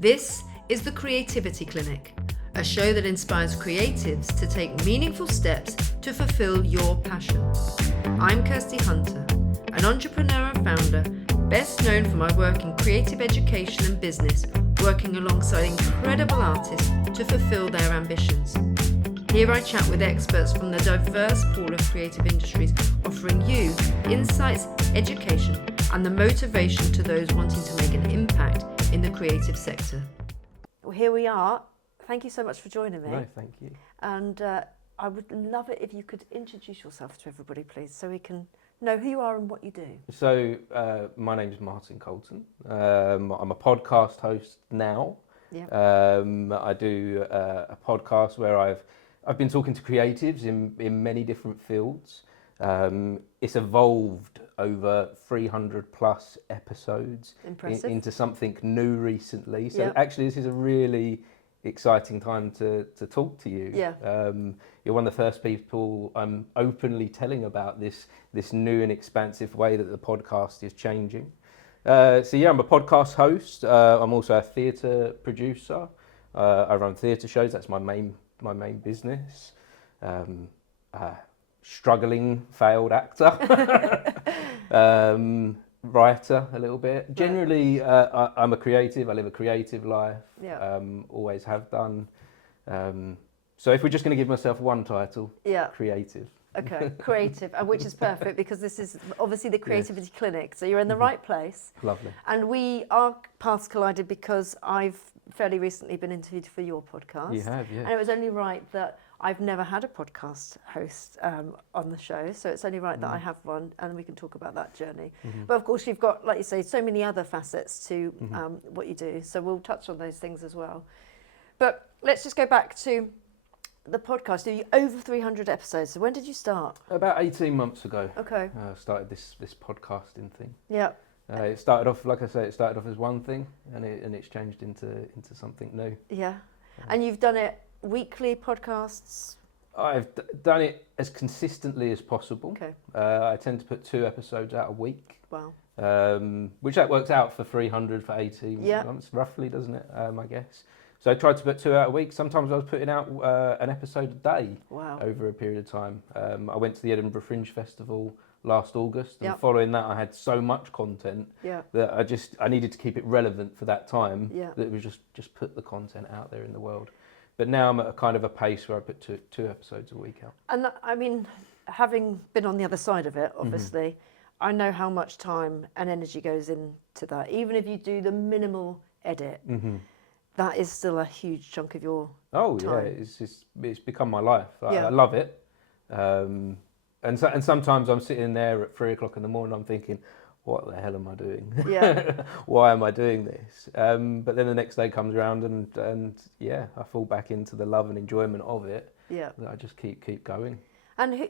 This is the Creativity Clinic, a show that inspires creatives to take meaningful steps to fulfill your passion. I'm Kirsty Hunter, an entrepreneur and founder, best known for my work in creative education and business, working alongside incredible artists to fulfill their ambitions. Here I chat with experts from the diverse pool of creative industries, offering you insights, education, and the motivation to those wanting to make an impact in the creative sector. Well, here we are. Thank you so much for joining me. No, thank you. And I would love it if you could introduce yourself to everybody, please, so we can know who you are and what you do. So, my name is Martin Colton. I'm a podcast host now. Yeah. I do a podcast where I've been talking to creatives in many different fields. It's evolved over 300 plus episodes into something new recently. So actually this is a really exciting time to talk to you. Yeah. You're one of the first people I'm openly telling about this new and expansive way that the podcast is changing. I'm a podcast host. I'm also a theatre producer. I run theatre shows. That's my main business. Struggling failed actor. Writer a little bit. Generally, I'm a creative. I live a creative life. Yeah. Always have done. So if we're just going to give myself one title, creative. Okay, creative, which is perfect because this is obviously the Creativity Clinic. So you're in the right place. Lovely. And our paths collided because I've fairly recently been interviewed for your podcast. You have, yeah. And it was only right that I've never had a podcast host on the show, so it's only right that I have one, and we can talk about that journey. Mm-hmm. But of course, you've got, like you say, so many other facets to what you do, so we'll touch on those things as well. But let's just go back to the podcast. You over 300 episodes. So when did you start? About 18 months ago. Okay. I started this podcasting thing. Yeah. It started off, like I say, as one thing, and it's changed into something new. Yeah. And you've done it weekly podcasts? I've done it as consistently as possible. Okay. I tend to put 2 episodes out a week. Wow. Which that works out for 300 for 18 months, roughly, doesn't it? I guess. So I tried to put 2 out a week. Sometimes I was putting out an episode a day. Wow. Over a period of time. I went to the Edinburgh Fringe Festival last August, and following that I had so much content that I needed to keep it relevant for that time, that it was just put the content out there in the world. But now I'm at a kind of a pace where I put two episodes a week out. And I mean, having been on the other side of it, obviously, I know how much time and energy goes into that. Even if you do the minimal edit, that is still a huge chunk of your time. Yeah, it's become my life. I love it. And sometimes I'm sitting there at 3 o'clock in the morning, I'm thinking, what the hell am I doing? Yeah. Why am I doing this? But then the next day comes around and I fall back into the love and enjoyment of it. Yeah. I just keep going. And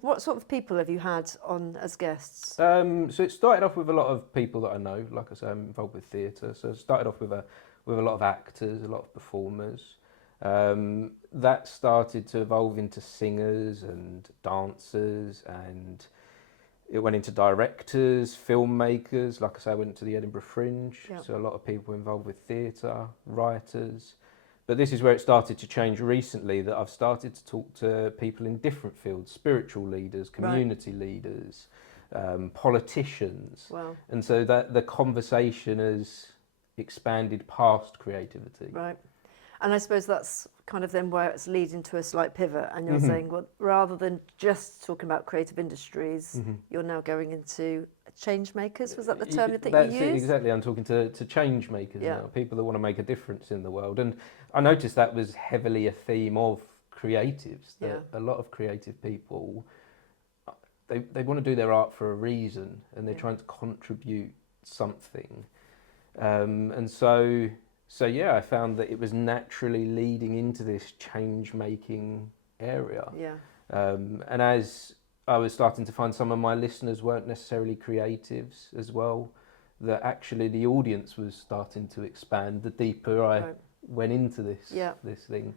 what sort of people have you had on as guests? So it started off with a lot of people that I know. Like I say, I'm involved with theatre. So it started off with a lot of actors, a lot of performers. That started to evolve into singers and dancers, and it went into directors, filmmakers. Like I say, I went to the Edinburgh Fringe, so a lot of people involved with theatre, writers. But this is where it started to change recently, that I've started to talk to people in different fields, spiritual leaders, community leaders, politicians. Wow. And so that the conversation has expanded past creativity. Right. And I suppose that's kind of then where it's leading to a slight pivot, and you're saying, well, rather than just talking about creative industries, you're now going into change makers. Was that the term that you used? That's it, exactly. I'm talking to change makers now, people that want to make a difference in the world. And I noticed that was heavily a theme of creatives, that a lot of creative people, they want to do their art for a reason, and they're trying to contribute something. So I found that it was naturally leading into this change-making area. Yeah. And as I was starting to find some of my listeners weren't necessarily creatives as well, that actually the audience was starting to expand the deeper I went into this thing.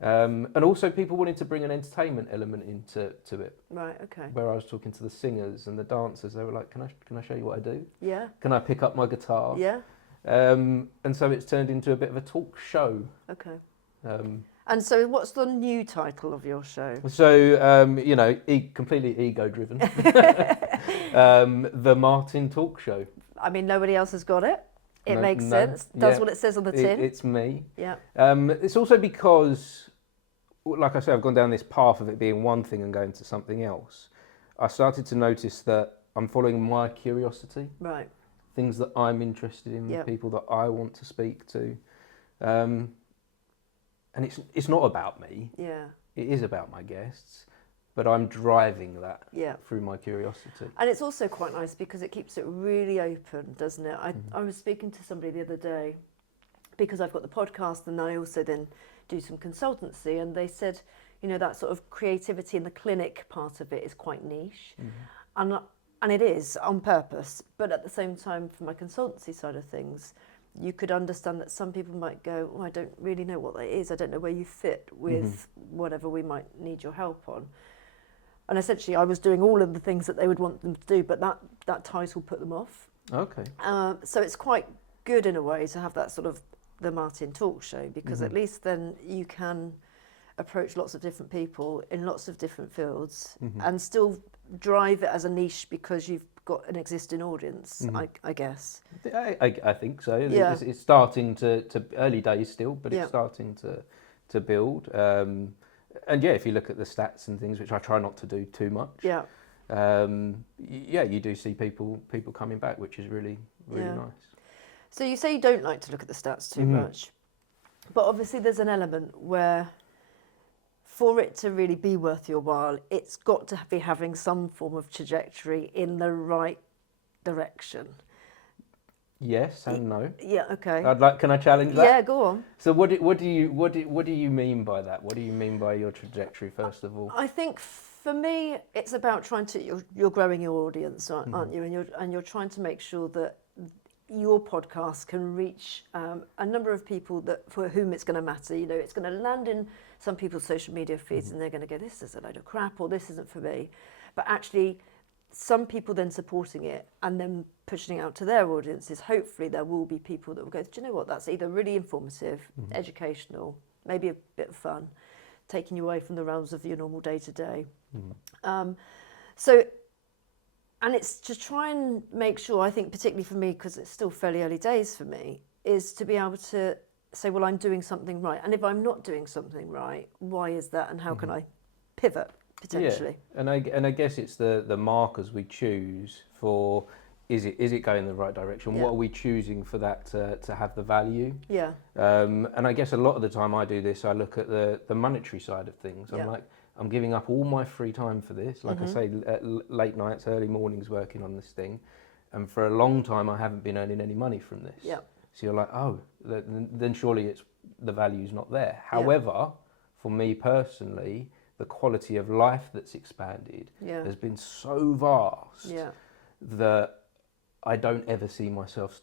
And also people wanted to bring an entertainment element into it. Right, okay. Where I was talking to the singers and the dancers, they were like, can I show you what I do? Yeah. Can I pick up my guitar? Yeah. And so it's turned into a bit of a talk show. Okay. Um, And so what's the new title of your show? so, completely ego-driven. The Martin Talk Show. I mean, nobody else has got it. It makes No, sense. Does yeah. what it says on the tin. It's me. Yeah. It's also because, like I said, I've gone down this path of it being one thing and going to something else. I started to notice that I'm following my curiosity. Right. Things that I'm interested in, Yep. people that I want to speak to. And it's not about me. Yeah. It is about my guests, but I'm driving that Yeah. through my curiosity. And it's also quite nice because it keeps it really open, doesn't it? I was speaking to somebody the other day because I've got the podcast and I also then do some consultancy, and they said, that sort of creativity in the clinic part of it is quite niche. And it is on purpose, but at the same time, from my consultancy side of things, you could understand that some people might go, I don't really know what that is. I don't know where you fit with whatever we might need your help on. And essentially, I was doing all of the things that they would want them to do, but that title put them off. Okay. So it's quite good in a way to have that sort of the Martin Talk Show, because at least then you can approach lots of different people in lots of different fields and still drive it as a niche because you've got an existing audience, I guess. I think so. Yeah. It's starting to early days still, but Yeah. it's starting to build. And yeah, if you look at the stats and things, which I try not to do too much, Yeah. You do see people coming back, which is really Yeah. nice. So you say you don't like to look at the stats too much, but obviously there's an element where for it to really be worth your while, it's got to be having some form of trajectory in the right direction. Yes and no. Yeah, okay. Can I challenge that? Yeah, go on. So what do you mean by that? What do you mean by your trajectory, first of all? I think for me, it's about trying to you're growing your audience, aren't you? And you're trying to make sure that your podcast can reach a number of people that for whom it's going to matter. It's going to land in some people's social media feeds, and they're going to go, "This is a load of crap," or "This isn't for me." But actually, some people then supporting it and then pushing it out to their audiences. Hopefully, there will be people that will go, "Do you know what? That's either really informative, educational, maybe a bit of fun, taking you away from the realms of your normal day to day." And it's to try and make sure, I think particularly for me, because it's still fairly early days for me, is to be able to say, well, I'm doing something right. And if I'm not doing something right, why is that? And how can I pivot potentially? Yeah. And I guess it's the markers we choose for, is it going in the right direction? Yeah. What are we choosing for that to have the value? Yeah. And I guess a lot of the time I do this, I look at the monetary side of things. I'm Yeah. like, I'm giving up all my free time for this. Like I say, late nights, early mornings working on this thing. And for a long time, I haven't been earning any money from this. Yeah. So you're like, oh, then surely the value's not there. However, for me personally, the quality of life that's expanded has been so vast that I don't ever see myself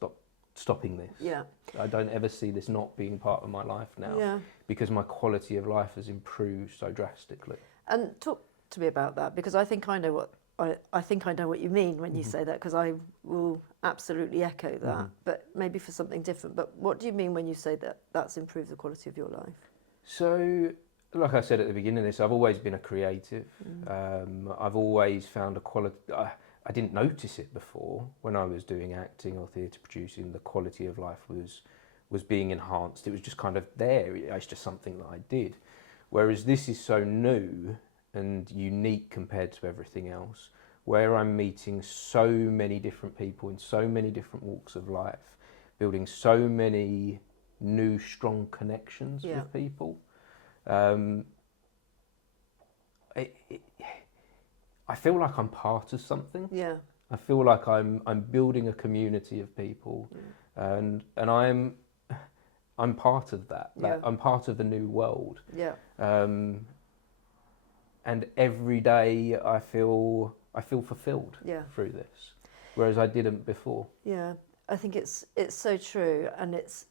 stopping this. Yeah. I don't ever see this not being part of my life now because my quality of life has improved so drastically. And talk to me about that, because I think I know what you mean when you say that, because I will absolutely echo that, but maybe for something different. But what do you mean when you say that that's improved the quality of your life? So, like I said at the beginning of this, I've always been a creative. I've always found a quality. I didn't notice it before when I was doing acting or theatre producing. The quality of life was being enhanced. It was just kind of there. It's just something that I did. Whereas this is so new and unique compared to everything else, where I'm meeting so many different people in so many different walks of life, building so many new strong connections with people. I feel like I'm part of something. Yeah. I feel like I'm building a community of people, and I'm part of that. Yeah. I'm part of the new world. Yeah. And every day I feel fulfilled through this, whereas I didn't before. Yeah, I think it's so true, and it's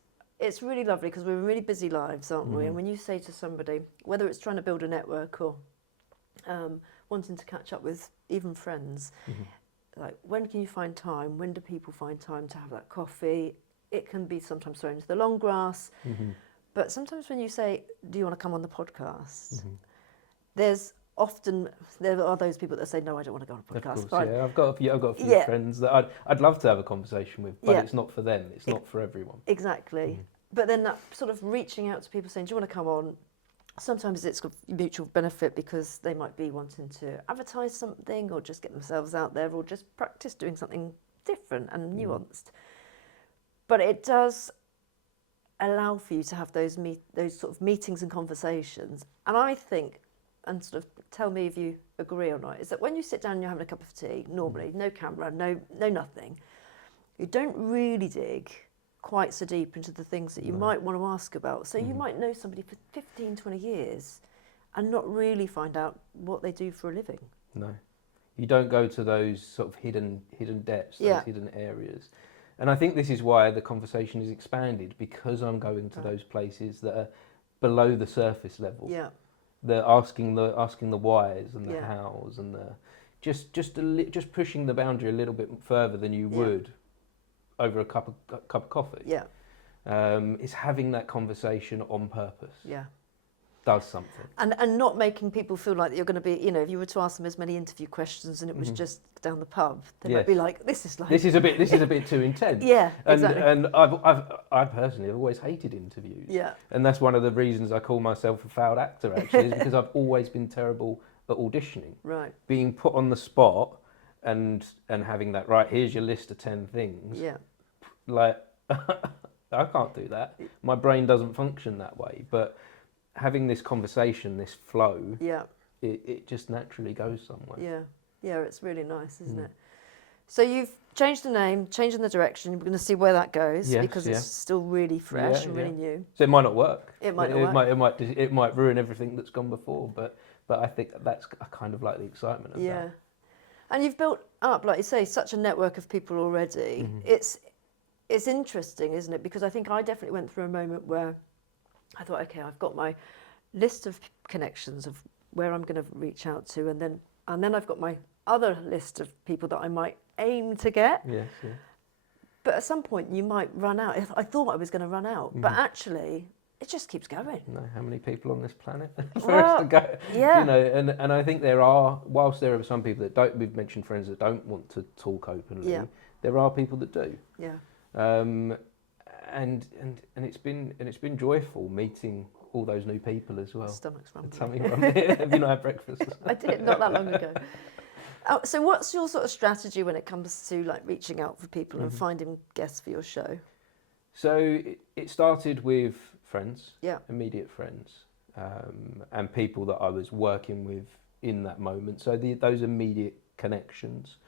really lovely because we're in really busy lives, aren't we? And when you say to somebody, whether it's trying to build a network or wanting to catch up with even friends, like, when can you find time? When do people find time to have that coffee? it can be sometimes thrown into the long grass. Mm-hmm. But sometimes when you say, do you want to come on the podcast? Mm-hmm. There are those people that say, no, I don't want to go on a podcast. Of course, yeah. I've got a few Yeah. friends that I'd love to have a conversation with, but Yeah. it's not for them. It's not for everyone. Exactly. But then that sort of reaching out to people saying, do you want to come on? Sometimes it's got mutual benefit because they might be wanting to advertise something or just get themselves out there or just practice doing something different and nuanced. But it does allow for you to have those sort of meetings and conversations. And I think, and sort of tell me if you agree or not, is that when you sit down and you're having a cup of tea, normally, no camera, no nothing, you don't really dig quite so deep into the things that you might want to ask about. So you might know somebody for 15, 20 years and not really find out what they do for a living. No. You don't go to those sort of hidden depths, those hidden areas. And I think this is why the conversation is expanded, because I'm going to those places that are below the surface level. Yeah. They're asking the whys and the hows and the just pushing the boundary a little bit further than you would over a cup of coffee. Yeah. It's having that conversation on purpose. Yeah. Does something. And not making people feel like you're going to be, you know, if you were to ask them as many interview questions and it was just down the pub, they might be like, this is a bit too intense. Yeah, exactly. And I personally have always hated interviews. Yeah. And that's one of the reasons I call myself a failed actor, actually, is because I've always been terrible at auditioning. Right. Being put on the spot and having that, right, here's your list of 10 things. Yeah. Like, I can't do that. My brain doesn't function that way. But having this conversation, this flow, it just naturally goes somewhere. Yeah. Yeah, it's really nice, isn't it? So you've changed the name, changing the direction. We're going to see where that goes because it's still really fresh and really new. So it might not work. It might not work. It might ruin everything that's gone before. But I think that's kind of like the excitement of that. And you've built up, like you say, such a network of people already. It's interesting, isn't it? Because I think I definitely went through a moment where I thought, okay, I've got my list of connections of where I'm going to reach out to, and then I've got my other list of people that I might aim to get. Yes, yeah. But at some point you might run out. I thought I was going to run out, but actually it just keeps going. No, how many people on this planet for Well, us to go? yeah. You know, and I think there are, whilst there are some people that don't, we've mentioned friends that don't want to talk openly, there are people that do. Yeah. And it's been joyful meeting all those new people as well. Stomach's rumbling. Tummy rumbling. Have you not had breakfast? I did not that long ago. So what's your sort of strategy when it comes to like reaching out for people and finding guests for your show? So it started with friends, Yeah. immediate friends, and people that I was working with in that moment. So those immediate connections.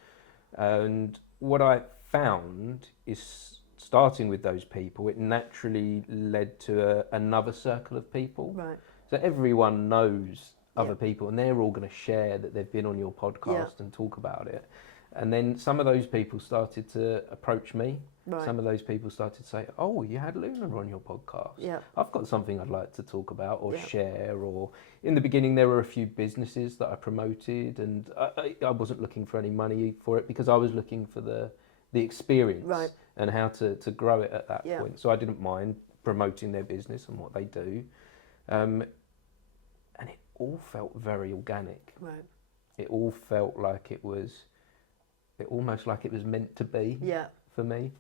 And what I found is, starting with those people, it naturally led to another circle of people. Right. So everyone knows other people, and they're all going to share that they've been on your podcast and talk about it. And then some of those people started to approach me. Right. Some of those people started to say, oh, you had Luna on your podcast. Yeah. I've got something I'd like to talk about or share. Or in the beginning, there were a few businesses that I promoted, and I wasn't looking for any money for it because I was looking for the experience and how to grow it at that point. So I didn't mind promoting their business and what they do. And it all felt very organic. Right. It all felt like almost like it was meant to be for me.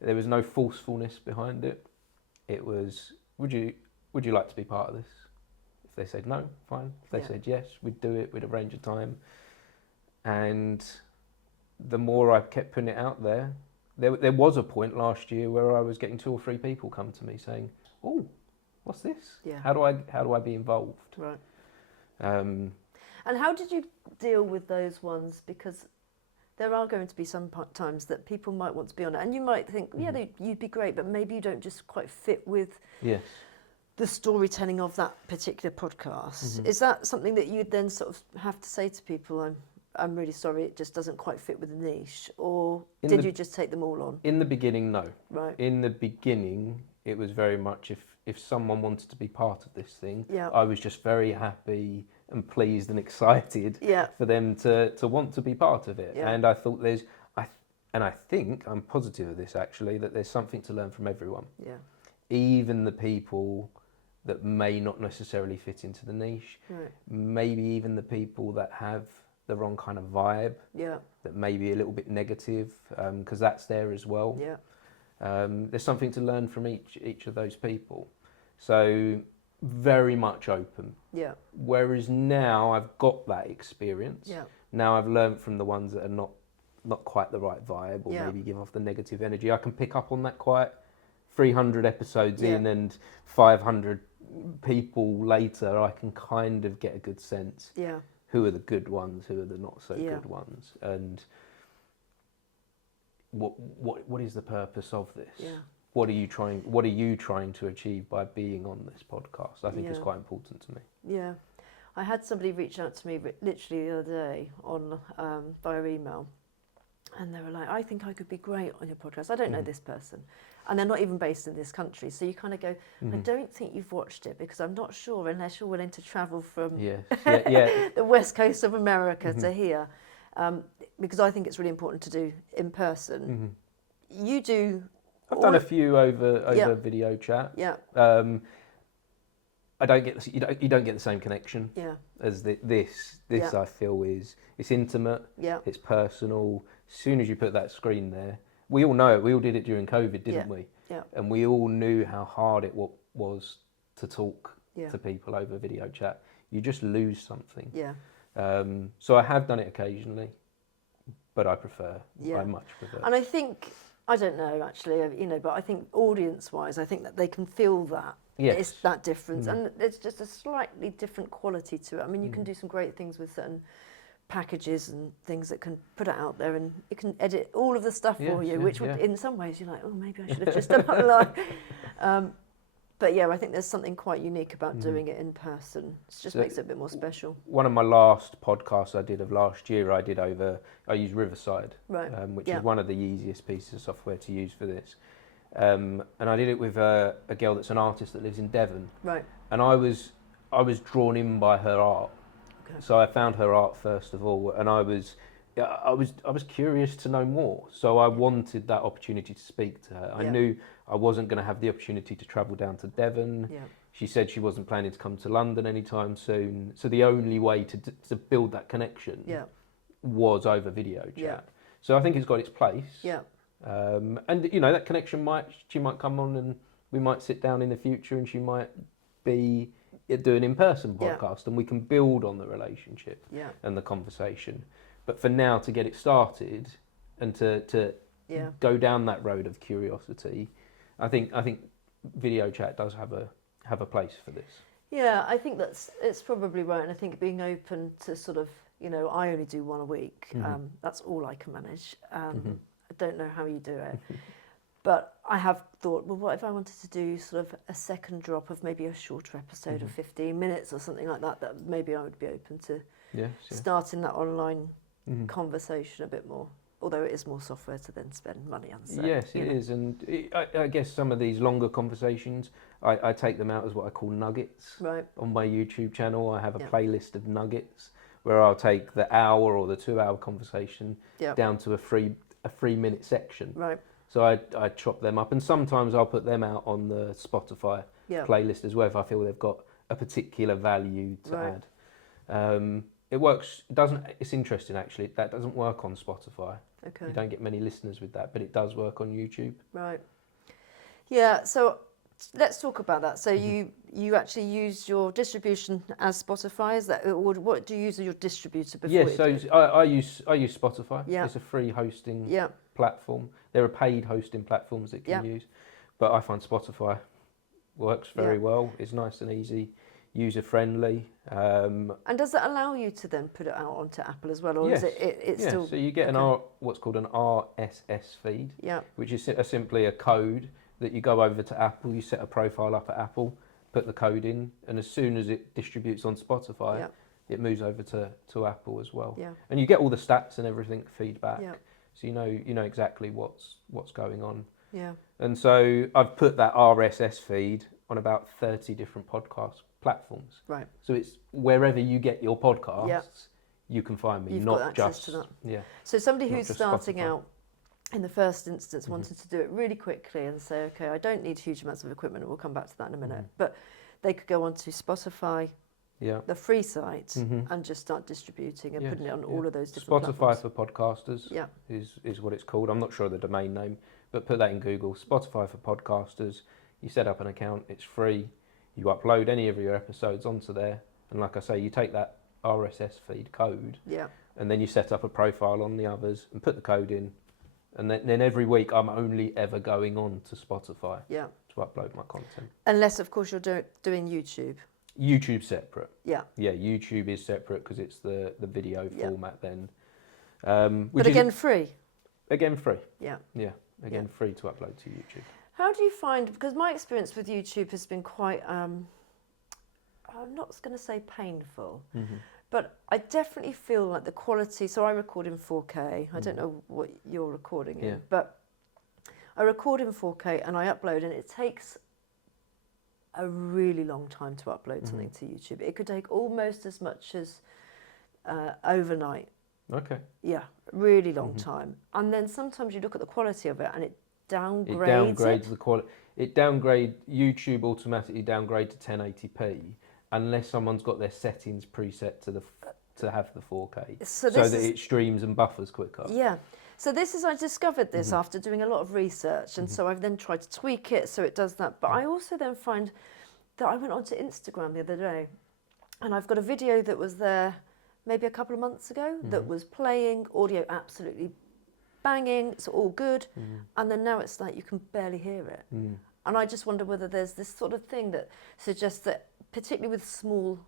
There was no forcefulness behind it. It was, would you like to be part of this? If they said no, fine. If they said yes, we'd do it, we'd arrange a time. And the more I kept putting it out there was a point last year where I was getting 2 or 3 people come to me saying, oh, what's this? Yeah. How do I be involved? Right. Um, And how did you deal with those ones? Because there are going to be some times that people might want to be on it, and you might think, you'd be great, but maybe you don't just quite fit with the storytelling of that particular podcast. Is that something that you'd then sort of have to say to people, I'm really sorry, it just doesn't quite fit with the niche? Or did you just take them all on? In the beginning, no. Right. In the beginning, it was very much if someone wanted to be part of this thing, I was just very happy and pleased and excited for them to want to be part of it. And I thought And I think, I'm positive of this actually, that there's something to learn from everyone. Yeah. Even the people that may not necessarily fit into the niche, Right. maybe even the people that have the wrong kind of vibe, Yeah. that may be a little bit negative, because that's there as well. Yeah. There's something to learn from each of those people. So very much open. Yeah. Whereas now I've got that experience. Yeah. Now I've learned from the ones that are not quite the right vibe, or Yeah. maybe give off the negative energy. I can pick up on that quite 300 episodes Yeah. in and 500 people later. I can kind of get a good sense Yeah. who are the good ones, who are the not so Yeah. good ones, and what is the purpose of this? Yeah. What are you trying to achieve by being on this podcast? I think it's Yeah. quite important to me. Yeah. I had somebody reach out to me literally the other day on via email, and they were like, I think I could be great on your podcast. I don't know this person. And they're not even based in this country. So you kind of go, I don't think you've watched it, because I'm not sure unless you're willing to travel from Yes. Yeah. the west coast of America to here. Because I think it's really important to do in person. You do... I've done a few over Yeah. video chat. Yeah, I don't get you don't get the same connection yeah, as this. Yeah. I feel it's intimate. yeah, It's personal. As soon as you put that screen there, we all know it. We all did it during COVID, didn't Yeah. we? yeah, And we all knew how hard it was to talk yeah, to people over video chat. You just lose something. yeah. So I have done it occasionally, but I Yeah. much prefer. And I think, I don't know actually, but I think audience-wise, I think that they can feel that. Yes. It's that difference. And it's just a slightly different quality to it. I mean, you can do some great things with certain packages and things that can put it out there, and it can edit all of the stuff for Yes, you, yeah, which would, yeah. in some ways, you're like, oh, maybe I should have just done it online. But yeah, I think there's something quite unique about doing it in person. It just makes it a bit more special. One of my last podcasts I did of last year, I used Riverside, Right. which Yeah. is one of the easiest pieces of software to use for this. And I did it with a girl that's an artist that lives in Devon, Right. and I was drawn in by her art. Okay. So I found her art first of all, and I was curious to know more. So I wanted that opportunity to speak to her. I Yeah. knew I wasn't going to have the opportunity to travel down to Devon. Yeah. She said she wasn't planning to come to London anytime soon. So the only way to build that connection Yeah. was over video chat. Yeah. So I think it's got its place. Yeah. And that connection she might come on, and we might sit down in the future, and she might be do an in-person Yeah. podcast, and we can build on the relationship Yeah. and the conversation. But for now, to get it started and to Yeah. go down that road of curiosity, I think video chat does have a place for this. Yeah, I think it's probably right, and I think being open to sort of, I only do one a week. That's all I can manage. I don't know how you do it, but I have thought, well, what if I wanted to do sort of a second drop of maybe a shorter episode of 15 minutes or something like that? That maybe I would be open to Yes. starting that online conversation a bit more. Although it is more software to then spend money on. So, Yes, it is, and I guess some of these longer conversations, I take them out as what I call nuggets. Right. On my YouTube channel, I have a Yeah. playlist of nuggets where I'll take the hour or the 2 hour conversation Yeah. down to a 3 minute section. Right. So I chop them up, and sometimes I'll put them out on the Spotify Yeah. playlist as well if I feel they've got a particular value to Right. add. It works. It doesn't. It's interesting actually. That doesn't work on Spotify. Okay. You don't get many listeners with that, but it does work on YouTube. Right. Yeah. So let's talk about that. So you actually use your distribution as Spotify. Is that, or what do you use as your distributor before? Yes, you so do it? I use Spotify. Yeah. It's a free hosting Yeah. platform. There are paid hosting platforms that you can use, but I find Spotify works very well. It's nice and easy, user friendly. And does that allow you to then put it out onto Apple as well, or Yes. is it's still? So you get what's called an RSS feed, Yeah. which is simply a code that you go over to Apple. You set a profile up at Apple, put the code in, and as soon as it distributes on Spotify, Yeah. it moves over to Apple as well. Yeah. And you get all the stats and everything feedback, Yeah. so you know exactly what's going on. Yeah. And so I've put that RSS feed on about 30 different podcast platforms. Right. So it's wherever you get your podcasts, Yeah. you can find me. You've not got access just to that. Yeah. So somebody Not who's just starting Spotify. out, in the first instance, wanted to do it really quickly and say, okay, I don't need huge amounts of equipment, and we'll come back to that in a minute. But they could go onto Spotify, the free site, and just start distributing and putting it on all of those different Spotify platforms. for podcasters is what it's called. I'm not sure of the domain name, but put that in Google. Spotify for podcasters. You set up an account, it's free. You upload any of your episodes onto there. And like I say, you take that RSS feed code and then you set up a profile on the others and put the code in. And then every week I'm only ever going on to Spotify to upload my content. Unless, of course, you're doing YouTube. YouTube's separate. Yeah, YouTube is separate because it's the video format then. But again, free. Again, free. Yeah. Again, free to upload to YouTube. How do you find, because my experience with YouTube has been quite, I'm not going to say painful, but I definitely feel like the quality, so I record in 4K. I don't know what you're recording in, but I record in 4K and I upload, and it takes a really long time to upload something to YouTube. It could take almost as much as overnight. Okay. Yeah, really long time. And then sometimes you look at the quality of it and it downgrades the quality. YouTube automatically downgrade to 1080p unless someone's got their settings preset to have the 4K, so that it streams and buffers quicker. Yeah. So I discovered this after doing a lot of research, and so I've then tried to tweak it so it does that. But I also then find that I went onto Instagram the other day, and I've got a video that was there maybe a couple of months ago that was playing, audio absolutely banging, it's all good, and then now it's like you can barely hear it. And I just wonder whether there's this sort of thing that suggests that, particularly with small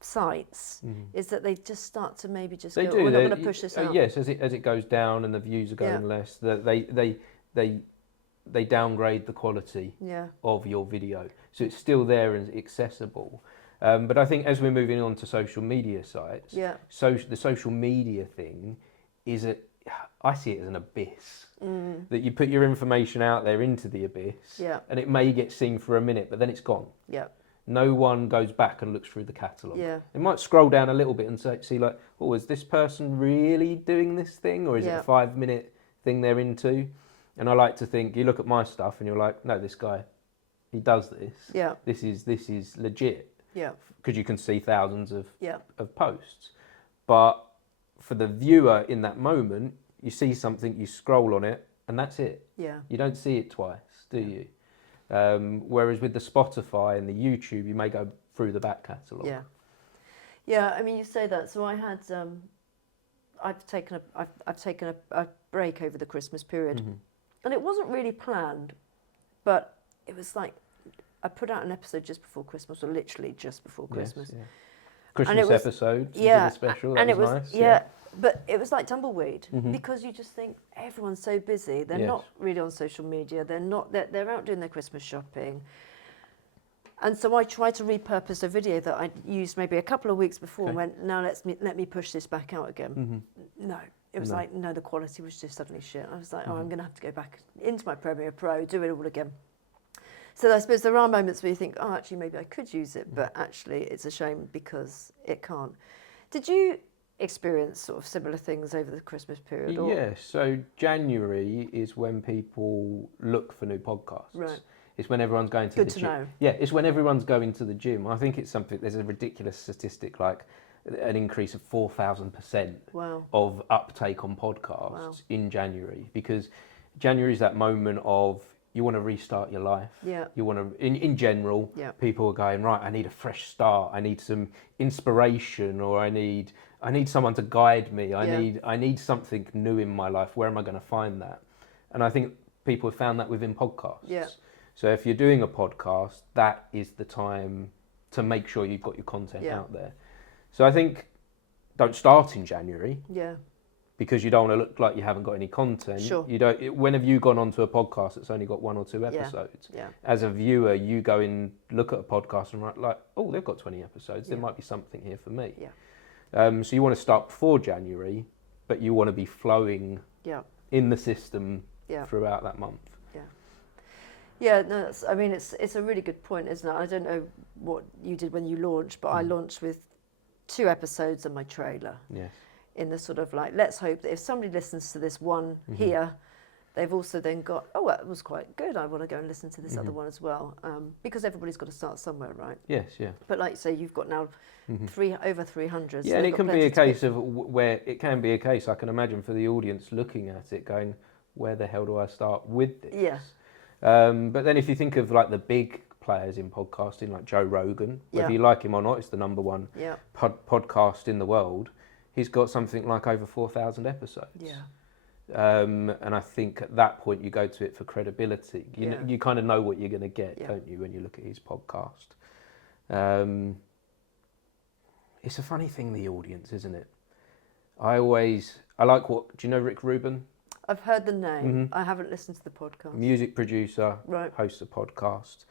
sites, is that they just start to maybe just go, we're not going to push this out. Yes, as it goes down and the views are going less, that they downgrade the quality of your video, so it's still there and accessible. But I think as we're moving on to social media sites, the social media thing is I see it as an abyss. That you put your information out there into the abyss, and it may get seen for a minute, but then it's gone. No one goes back and looks through the catalogue. They might scroll down a little bit and see like, oh, is this person really doing this thing, or is it a 5-minute thing they're into? And I like to think, you look at my stuff and you're like, no, this guy, he does this. This is legit. Because you can see thousands of posts. But for the viewer in that moment, you see something, you scroll on it, and that's it. You don't see it twice, do you? Whereas with the Spotify and the YouTube, you may go through the back catalogue. I mean, you say that. So I had, I've taken a break over the Christmas period, and it wasn't really planned, but it was like I put out an episode just before Christmas, or literally just before Christmas. Christmas episode, you did a special. That was nice. But it was like tumbleweed, because you just think everyone's so busy. They're not really on social media. They're out doing their Christmas shopping. And so I tried to repurpose a video that I'd used maybe a couple of weeks before and went, now let me push this back out again. No, it was like, no, the quality was just suddenly shit. I was like, I'm going to have to go back into my Premiere Pro, do it all again. So I suppose there are moments where you think, oh, actually, maybe I could use it, but actually it's a shame because it can't. Did you experience sort of similar things over the Christmas period? Or? Yeah, so January is when people look for new podcasts. Right. It's when everyone's going to the gym. Good to know. Yeah, it's when everyone's going to the gym. I think it's something, there's a ridiculous statistic like an increase of 4,000% of uptake on podcasts in January, because January is that moment of you want to restart your life. You want to, in general, people are going, right, I need a fresh start. I need some inspiration, or I need someone to guide me. I need something new in my life. Where am I going to find that? And I think people have found that within podcasts. So if you're doing a podcast, that is the time to make sure you've got your content out there. So I think don't start in January. Because you don't want to look like you haven't got any content. You don't. When have you gone onto a podcast that's only got 1 or 2 episodes? As a viewer, you go in, look at a podcast and write like, oh, they've got 20 episodes. There might be something here for me. So you want to start before January, but you want to be flowing in the system throughout that month. No, I mean, it's a really good point, isn't it? I don't know what you did when you launched, but I launched with 2 episodes and my trailer. in the sort of like, let's hope that if somebody listens to this one here, they've also then got, oh, that was quite good, I want to go and listen to this other one as well. Because everybody's got to start somewhere, right? Yes, yeah. But like you say, you've got now over 300. Yeah, so and they've it got can be plenty a to pick case of where it can be a case, I can imagine, for the audience looking at it going, where the hell do I start with this? Yeah. But then if you think of like the big players in podcasting, like Joe Rogan, whether you like him or not, it's the number one podcast in the world. He's got something like over 4,000 episodes. Yeah. And I think at that point you go to it for credibility. You kind of know what you're going to get, don't you, when you look at his podcast. It's a funny thing, the audience, isn't it? I like do you know Rick Rubin? I've heard the name. I haven't listened to the podcast. Music producer, Right. hosts a podcast,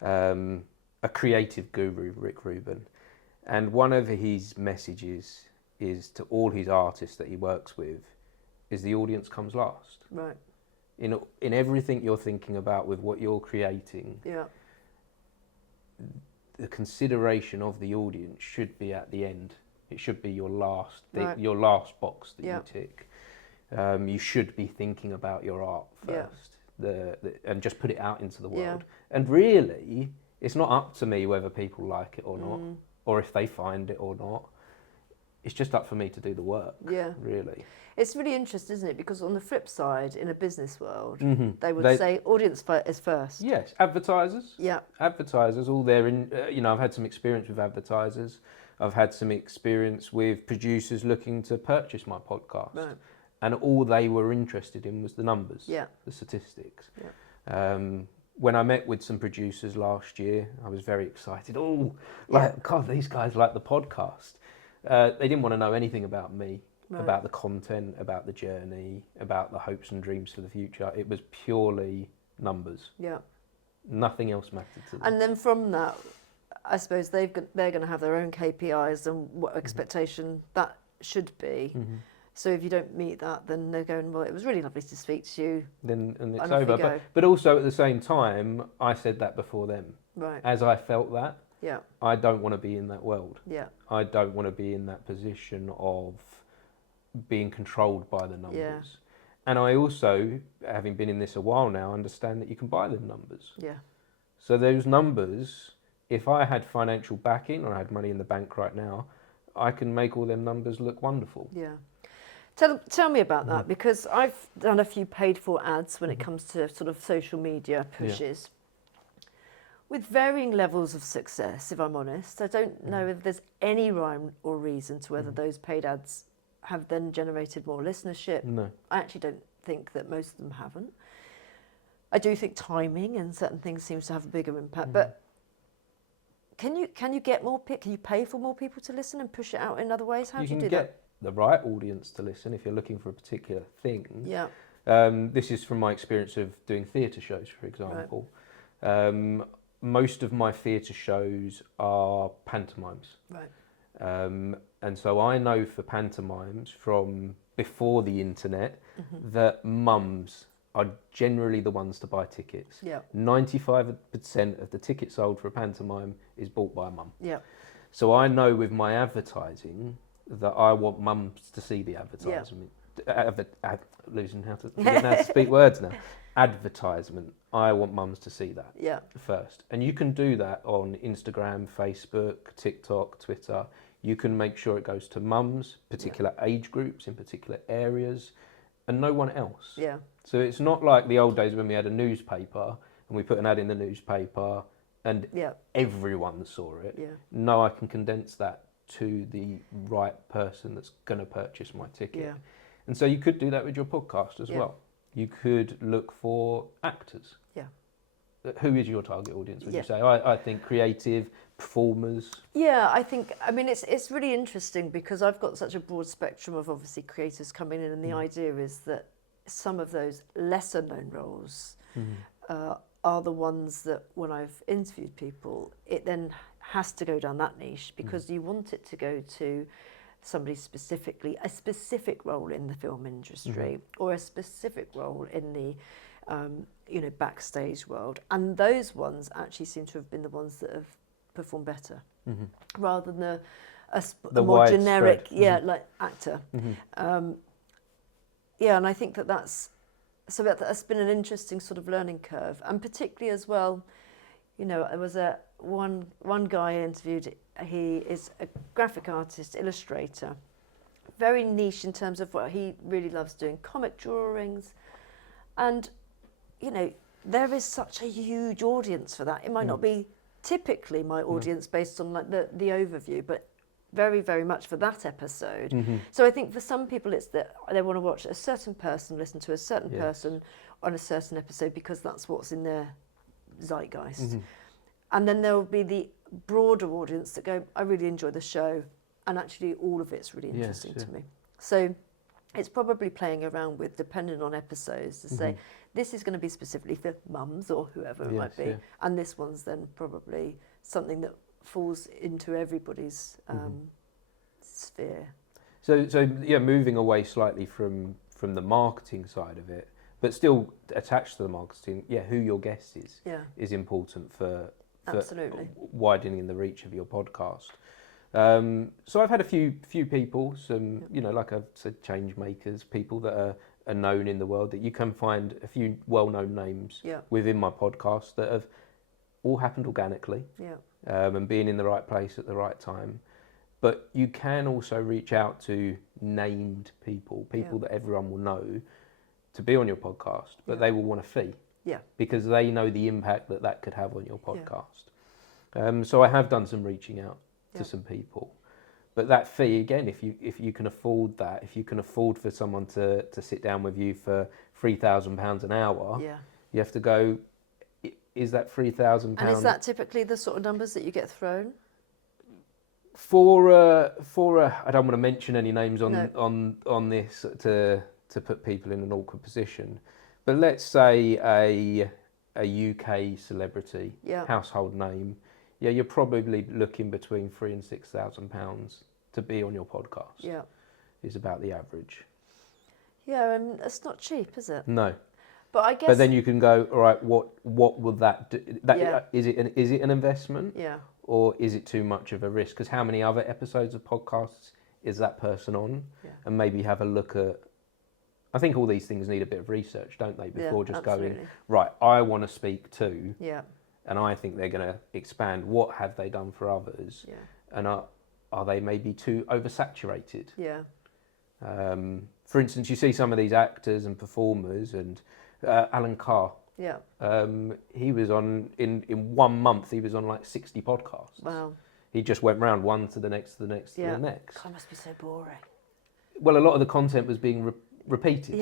a creative guru, Rick Rubin. And one of his messages is to all his artists that he works with, is the audience comes last. Right. In everything you're thinking about with what you're creating, the consideration of the audience should be at the end. It should be your last your last box that you tick. You should be thinking about your art first, and just put it out into the world. And really, it's not up to me whether people like it or not, or if they find it or not. It's just up for me to do the work. Yeah, really. It's really interesting, isn't it? Because on the flip side, in a business world, they would say audience is first. Yes, advertisers. Yeah, advertisers. All there in. I've had some experience with advertisers. I've had some experience with producers looking to purchase my podcast. Right. And all they were interested in was the numbers, the statistics. Yeah. When I met with some producers last year, I was very excited. God, these guys like the podcast. They didn't want to know anything about me, about the content, about the journey, about the hopes and dreams for the future. It was purely numbers. Yeah. Nothing else mattered to them. And then from that, I suppose they're going to have their own KPIs and what expectation that should be. So if you don't meet that, then they're going, well, it was really lovely to speak to you. And it's over. But also at the same time, I said that before them. Right. As I felt that. Yeah. I don't want to be in that world. Yeah. I don't want to be in that position of being controlled by the numbers. Yeah. And I also, having been in this a while now, understand that you can buy them numbers. Yeah. So those numbers, if I had financial backing or I had money in the bank right now, I can make all them numbers look wonderful. Yeah. Tell me about that, because I've done a few paid for ads when it comes to sort of social media pushes. With varying levels of success, if I'm honest. I don't know if there's any rhyme or reason to whether those paid ads have then generated more listenership. No. I actually don't think that most of them haven't. I do think timing and certain things seems to have a bigger impact. But can you get more can you pay for more people to listen and push it out in other ways? How do you do that? You can get the right audience to listen if you're looking for a particular thing. Yeah. This is from my experience of doing theatre shows, for example. Right. Most of my theatre shows are pantomimes. Right. And so I know for pantomimes from before the internet that mums are generally the ones to buy tickets. Yeah. 95% of the tickets sold for a pantomime is bought by a mum. Yeah. So I know with my advertising that I want mums to see the advertisement. Yeah. Losing how to speak words now. Advertisement. I want mums to see that first. And you can do that on Instagram, Facebook, TikTok, Twitter. You can make sure it goes to mums, particular age groups in particular areas, and no one else. Yeah. So it's not like the old days when we had a newspaper and we put an ad in the newspaper and everyone saw it. Yeah. No, I can condense that to the right person that's going to purchase my ticket. Yeah. And so you could do that with your podcast as well. You could look for actors. Yeah. Who is your target audience, would you say? I think creative, performers. Yeah, I mean, it's really interesting because I've got such a broad spectrum of obviously creators coming in, and the idea is that some of those lesser known roles are the ones that when I've interviewed people, it then has to go down that niche because you want it to go to somebody specifically, a specific role in the film industry or a specific role in the backstage world, and those ones actually seem to have been the ones that have performed better rather than a more widespread. generic, Mm-hmm. like actor. Mm-hmm. And I think that's been an interesting sort of learning curve, and particularly as well, there was one guy I interviewed. He is a graphic artist, illustrator, very niche in terms of what he really loves doing, comic drawings, and there is such a huge audience for that. It might not be typically my audience based on like the overview, but very, very much for that episode. Mm-hmm. So I think for some people it's that they want to watch a certain person, listen to a certain person on a certain episode because that's what's in their zeitgeist. Mm-hmm. And then there will be the broader audience that go, I really enjoy the show, and actually all of it's really interesting to me. So it's probably playing around with, depending on episodes, to say, this is going to be specifically for mums or whoever it might be, and this one's then probably something that falls into everybody's sphere. So moving away slightly from the marketing side of it, but still attached to the marketing, who your guest is important for Absolutely widening the reach of your podcast. So I've had a few people, some like I've said, change makers, people that are known in the world, that you can find a few well-known names within my podcast that have all happened organically, and being in the right place at the right time. But you can also reach out to named people that everyone will know, to be on your podcast, but they will want a fee. Because they know the impact that could have on your podcast. So I have done some reaching out to some people, but that fee, again, if you can afford that, if you can afford for someone to sit down with you for £3,000 an hour, you have to go, is that £3,000? And is that typically the sort of numbers that you get thrown? For a I don't want to mention any names on this to put people in an awkward position. But let's say a UK celebrity, household name, you're probably looking between £3,000 and £6,000 to be on your podcast. Is about the average. And it's not cheap, is it? No. But I guess. But then you can go, all right, what will that do? Is it an investment? Or is it too much of a risk? Because how many other episodes of podcasts is that person on? And maybe have a look at. I think all these things need a bit of research, don't they? Before just going, right, I want to speak to, and I think they're going to expand. What have they done for others? And are they maybe too oversaturated? For instance, you see some of these actors and performers, and Alan Carr. He was on, in 1 month, he was on like 60 podcasts. Wow. He just went round one to the next, to the next, to the next. God, must be so boring. Well, a lot of the content was being repeated.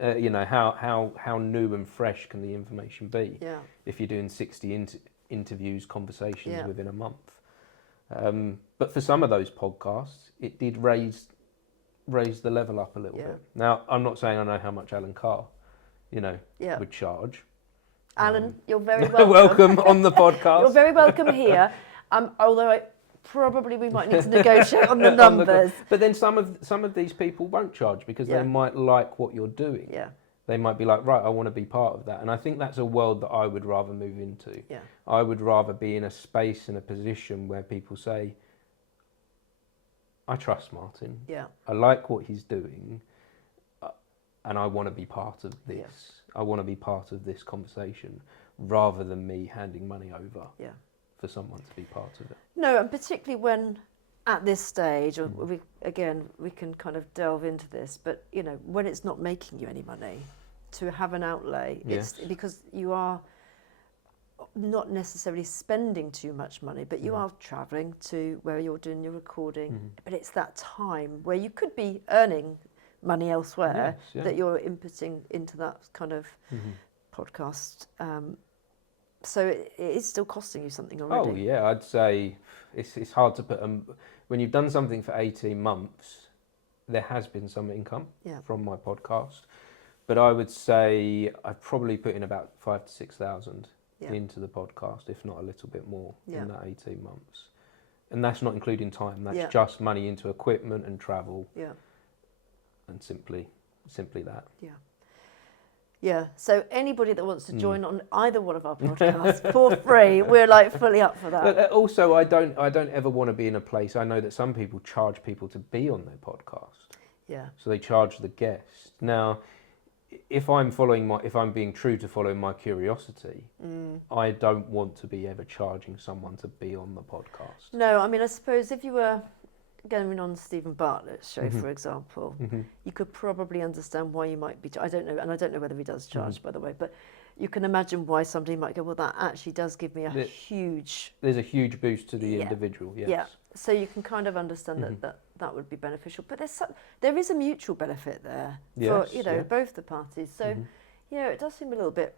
How new and fresh can the information be if you're doing 60 interviews, conversations within a month? But for some of those podcasts, it did raise the level up a little bit. Now, I'm not saying I know how much Alan Carr, would charge. Alan, you're very welcome. Welcome on the podcast. You're very welcome here. Although probably we might need to negotiate on the numbers. But then some of these people won't charge because they might like what you're doing. They might be like, right, I want to be part of that. And I think that's a world that I would rather move into. I would rather be in a space, in a position where people say, I trust Martin. I like what he's doing. And I want to be part of this. I want to be part of this conversation rather than me handing money over for someone to be part of it. No, and particularly when at this stage, or we can kind of delve into this, but when it's not making you any money, to have an outlay, it's because you are not necessarily spending too much money, but you are travelling to where you're doing your recording, but it's that time where you could be earning money elsewhere that you're inputting into that kind of podcast. So it is still costing you something already. Oh yeah, I'd say it's hard to put when you've done something for 18 months, there has been some income from my podcast, but I would say I've probably put in about 5,000 to 6,000 into the podcast, if not a little bit more in that 18 months. And that's not including time, that's just money into equipment and travel. And simply that. Yeah. So anybody that wants to join on either one of our podcasts for free, we're like fully up for that. But also, I don't ever want to be in a place. I know that some people charge people to be on their podcast, Yeah. so they charge the guest. Now, if I'm being true to following my curiosity, I don't want to be ever charging someone to be on the podcast. No, I mean, I suppose if you were going on Stephen Bartlett's show, for example, you could probably understand why you might be. I don't know, and I don't know whether he does charge, by the way, but you can imagine why somebody might go, well, that actually does give me a huge. There's a huge boost to the individual. Yes. Yeah. So you can kind of understand that would be beneficial, but there is a mutual benefit there for both the parties. So it does seem a little bit.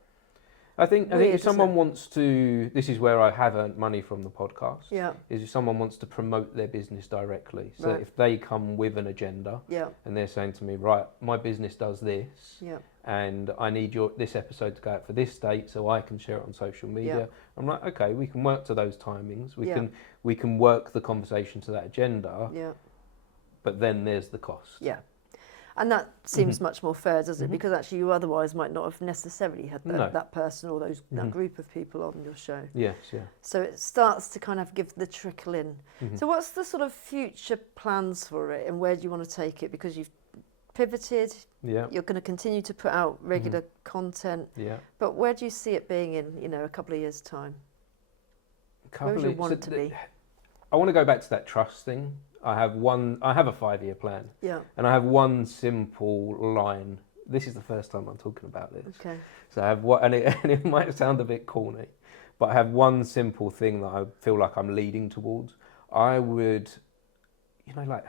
I think weird, if someone wants to, this is where I have earned money from the podcast. Yeah. Is if someone wants to promote their business directly. So Right. if they come with an agenda, Yeah. and they're saying to me, right, my business does this, Yeah. and I need this episode to go out for this date so I can share it on social media. Yeah. I'm like, okay, we can work to those timings. Yeah. We can work the conversation to that agenda. Yeah. But then there's the cost. Yeah. And that seems much more fair, doesn't it? Because actually you otherwise might not have necessarily had that person or that group of people on your show. Yes, yeah. So it starts to kind of give the trickle in. So what's the sort of future plans for it, and where do you want to take it? Because you've pivoted, Yeah. you're going to continue to put out regular content, Yeah. but where do you see it being in, a couple of years' time? Where would you want it to be? I want to go back to that trust thing. I have a 5-year plan. Yeah. And I have one simple line. This is the first time I'm talking about this. Okay. So I have and it might sound a bit corny, but I have one simple thing that I feel like I'm leading towards. I would, like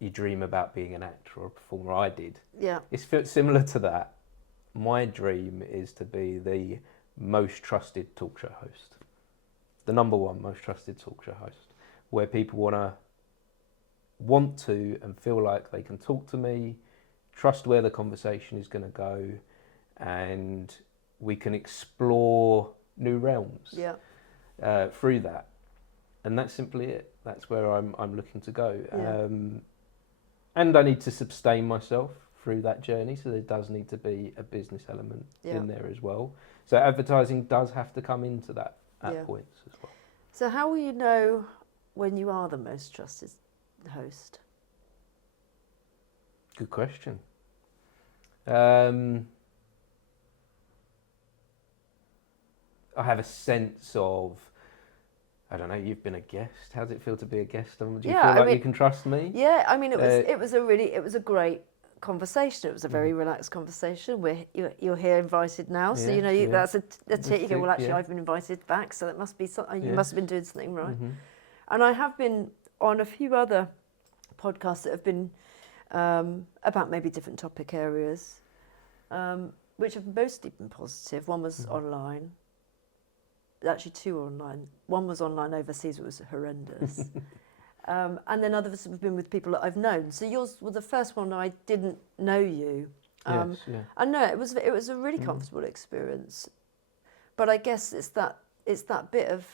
you dream about being an actor or a performer. I did. Yeah. It's similar to that. My dream is to be the most trusted talk show host. The number one most trusted talk show host, where people want to and feel like they can talk to me, trust where the conversation is going to go, and we can explore new realms through that. And that's simply it. That's where I'm looking to go. Yeah. And I need to sustain myself through that journey, so there does need to be a business element in there as well. So advertising does have to come into that at points as well. So how will you know when you are the most trusted host? Good question. I have a sense of, I don't know, you've been a guest. How does it feel to be a guest? Do you feel like you can trust me? Yeah, I mean, it was a great conversation. It was a very relaxed conversation. You're here invited now, so that's a tip. You go, well, actually, I've been invited back, so that must be something. You must have been doing something right. And I have been on a few other podcasts that have been about maybe different topic areas, which have mostly been positive. One was online. Actually, 2 were online. One was online overseas. It was horrendous. And then others have been with people that I've known. So yours was the first one I didn't know you. And no, it was a really comfortable experience. But I guess it's that bit of,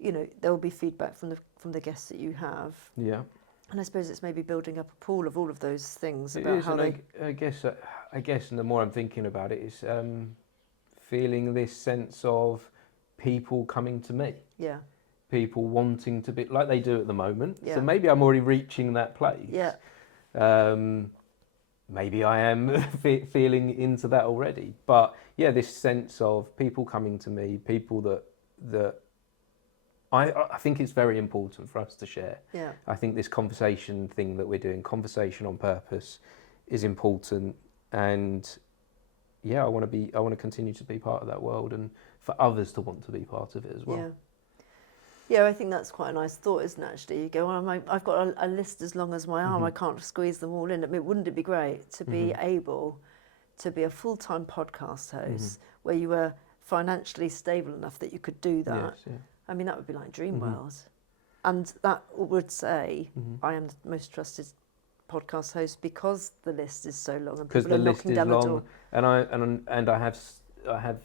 there will be feedback from the guests that you have. Yeah. And I suppose it's maybe building up a pool of all of those things It about is, how and I guess, and the more I'm thinking about it, is feeling this sense of people coming to me. Yeah. People wanting to be like they do at the moment. Yeah. So maybe I'm already reaching that place. Yeah. Maybe I am feeling into that already. But yeah, this sense of people coming to me, people that I think it's very important for us to share. Yeah. I think this conversation thing that we're doing, conversation on purpose, is important. And yeah, I want to continue to be part of that world, and for others to want to be part of it as well. Yeah. Yeah, I think that's quite a nice thought, isn't it, actually? You go, well, I've got a list as long as my arm, I can't squeeze them all in. I mean, wouldn't it be great to be able to be a full-time podcast host where you were financially stable enough that you could do that? Yes, yeah. I mean, that would be like dream world. And that would say, I am the most trusted podcast host because the list is so long and people are knocking down the door. And I have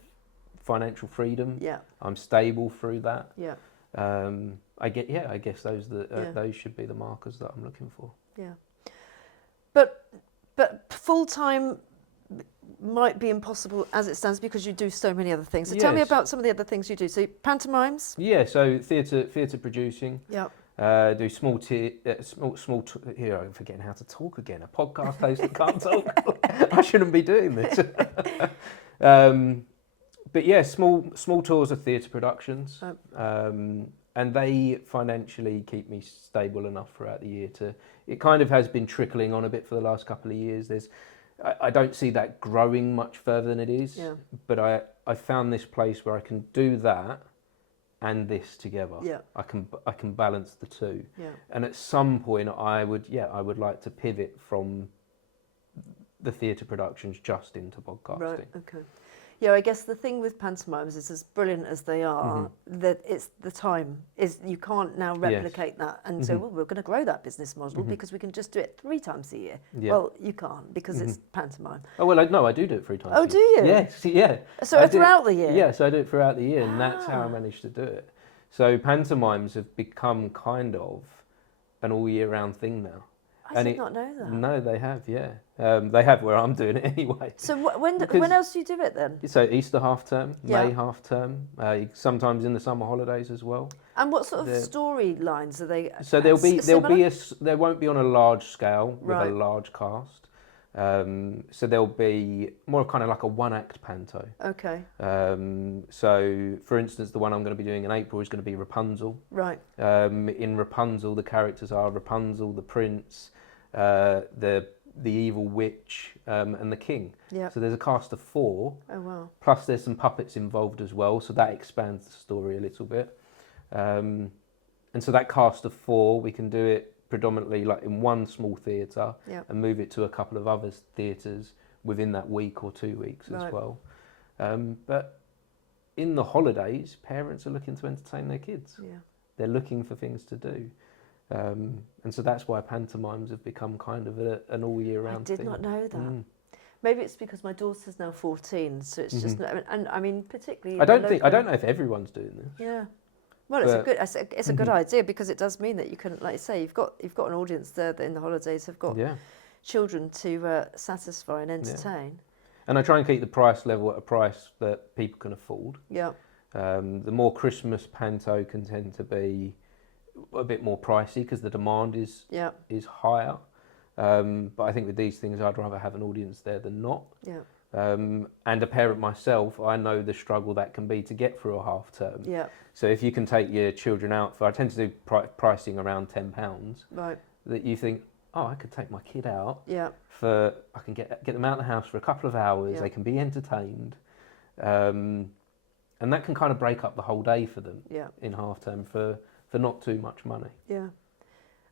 financial freedom. Yeah. I'm stable through that. Yeah. I guess those should be the markers that I'm looking for. Yeah. But full-time might be impossible as it stands because you do so many other things. So Yes. tell me about some of the other things you do. So pantomimes. Yeah, so theatre producing. Yeah. Do small. Here, I'm forgetting how to talk again. A podcast host that can't talk. I shouldn't be doing this. But yeah, small tours of theatre productions, and they financially keep me stable enough throughout the year to. It kind of has been trickling on a bit for the last couple of years. I don't see that growing much further than it is. Yeah. But I found this place where I can do that and this together. Yeah. I can balance the two. Yeah. And at some point I would like to pivot from the theatre productions just into podcasting. Right. Okay. Yeah, I guess the thing with pantomimes is, as brilliant as they are, that it's the time is you can't now replicate that and say, well, we're going to grow that business model because we can just do it 3 times a year. Yeah. Well, you can't because it's pantomime. Oh well, no, I do it 3 times. Oh, do you? Yes, yeah. So I do throughout the year? Yes, I do it throughout the year, and that's how I managed to do it. So pantomimes have become kind of an all year round thing now. I did not know that. No, they have, yeah. They have where I'm doing it anyway. So when else do you do it then? So Easter half term, Yeah. May half term, sometimes in the summer holidays as well. And what sort of storylines are they? So there won't be on a large scale with Right. a large cast. So there'll be more kind of like a one-act panto. Okay. So, for instance, the one I'm going to be doing in April is going to be Rapunzel. Right. In Rapunzel, the characters are Rapunzel, the prince, the evil witch, and the king. Yeah. So there's a cast of 4. Oh wow. Plus, there's some puppets involved as well, so that expands the story a little bit. And so that cast of 4, we can do it predominantly like in one small theatre Yeah. and move it to a couple of other theatres within that week or 2 weeks Right. as well. But in the holidays, parents are looking to entertain their kids. Yeah. They're looking for things to do. And so that's why pantomimes have become kind of an all year round thing. I did not know that. Maybe it's because my daughter's now 14, so it's just, and I mean, particularly. I don't know if everyone's doing this. Yeah. Well, it's a good idea because it does mean that you can, like you say, you've got an audience there that in the holidays have got children to satisfy and entertain. And I try and keep the price level at a price that people can afford. Yeah. The more Christmas panto can tend to be a bit more pricey because the demand is higher. But I think with these things, I'd rather have an audience there than not. Yeah. And a parent myself, I know the struggle that can be to get through a half term. Yeah. So if you can take your children out I tend to do pricing around £10. Right. That you think, oh, I could take my kid out. Yeah. I can get them out of the house for a couple of hours. Yeah. They can be entertained, and that can kind of break up the whole day for them. Yeah. In half term for not too much money. Yeah.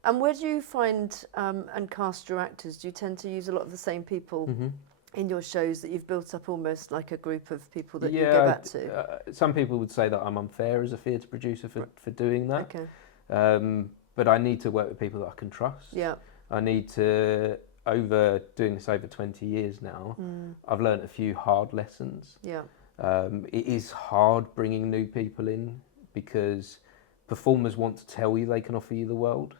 And where do you find and cast your actors? Do you tend to use a lot of the same people in your shows that you've built up almost like a group of people that you go back to? Some people would say that I'm unfair as a theatre producer for doing that. Okay. But I need to work with people that I can trust. Yeah. I need to, doing this over 20 years now, I've learned a few hard lessons. Yeah. It is hard bringing new people in because performers want to tell you they can offer you the world,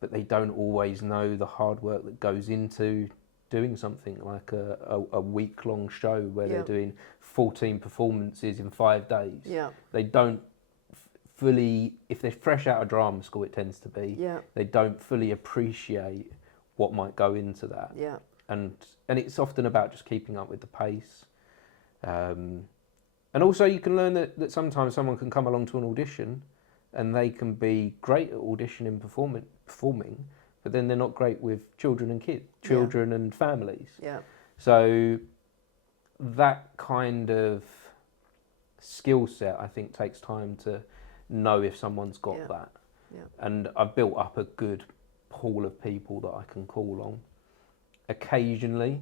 but they don't always know the hard work that goes into doing something like a week-long show where they're doing 14 performances in 5 days. Yeah. They don't fully, if they're fresh out of drama school, it tends to be, they don't fully appreciate what might go into that. Yeah. And it's often about just keeping up with the pace. And also you can learn that sometimes someone can come along to an audition and they can be great at auditioning, performing, but then they're not great with children and families. Yeah. So that kind of skill set, I think, takes time to know if someone's got that. Yeah. And I've built up a good pool of people that I can call on. Occasionally,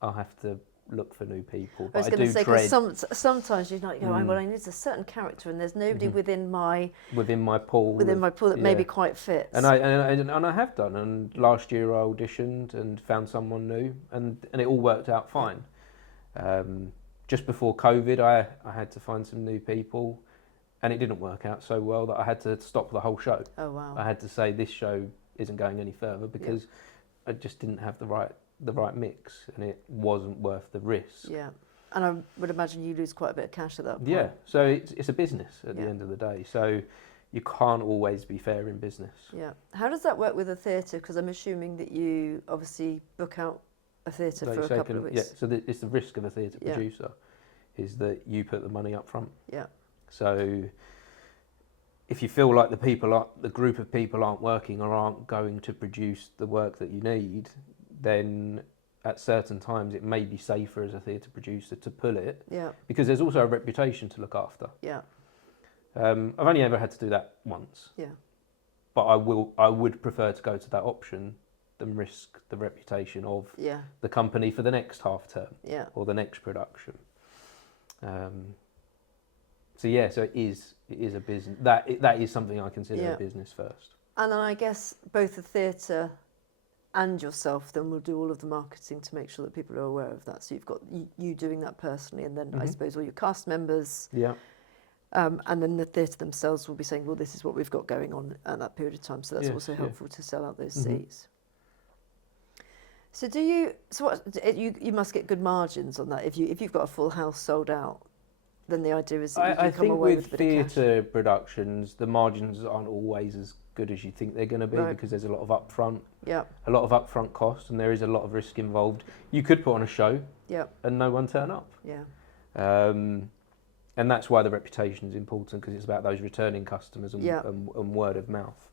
I'll have to look for new people. I was going to say, because sometimes you like, well, I need a certain character, and there's nobody within my pool that maybe quite fits. And I have done. And last year I auditioned and found someone new, and it all worked out fine. Just before COVID, I had to find some new people, and it didn't work out so well that I had to stop the whole show. Oh wow! I had to say this show isn't going any further because I just didn't have the right the right mix, and it wasn't worth the risk. Yeah. And I would imagine you lose quite a bit of cash at that point. Yeah, so it's a business at the Yeah. end of the day. So you can't always be fair in business. Yeah. How does that work with a theatre? Because I'm assuming that you obviously book out a theatre Like for you a say, couple of weeks. Yeah, so it's the risk of a theatre Yeah. producer is that you put the money up front. Yeah. So if you feel like the group of people aren't working or aren't going to produce the work that you need, then at certain times it may be safer as a theatre producer to pull it, Yeah. because there's also a reputation to look after. Yeah. I've only ever had to do that once, Yeah. but I would prefer to go to that option than risk the reputation of Yeah. the company for the next half term Yeah. or the next production. So it is a business. That is something I consider Yeah. a business first. And then I guess both the theatre and yourself then will do all of the marketing to make sure that people are aware of that. So you've got you doing that personally, and then I suppose all your cast members, Yeah. and then the theatre themselves will be saying, well, this is what we've got going on at that period of time. So that's Yes, also yeah. helpful to sell out those Mhm. seats. So you must get good margins on that if you've got a full house sold out. Then the idea is that you can I come think away with with a bit of cash. theatre productions, the margins aren't always as good as you think they're going to be, Right. because there's a lot of upfront Yeah. costs, and there is a lot of risk involved. You could put on a show Yeah. and no one turn up. Yeah. And that's why the reputation is important, because it's about those returning customers and, Yeah. and word of mouth.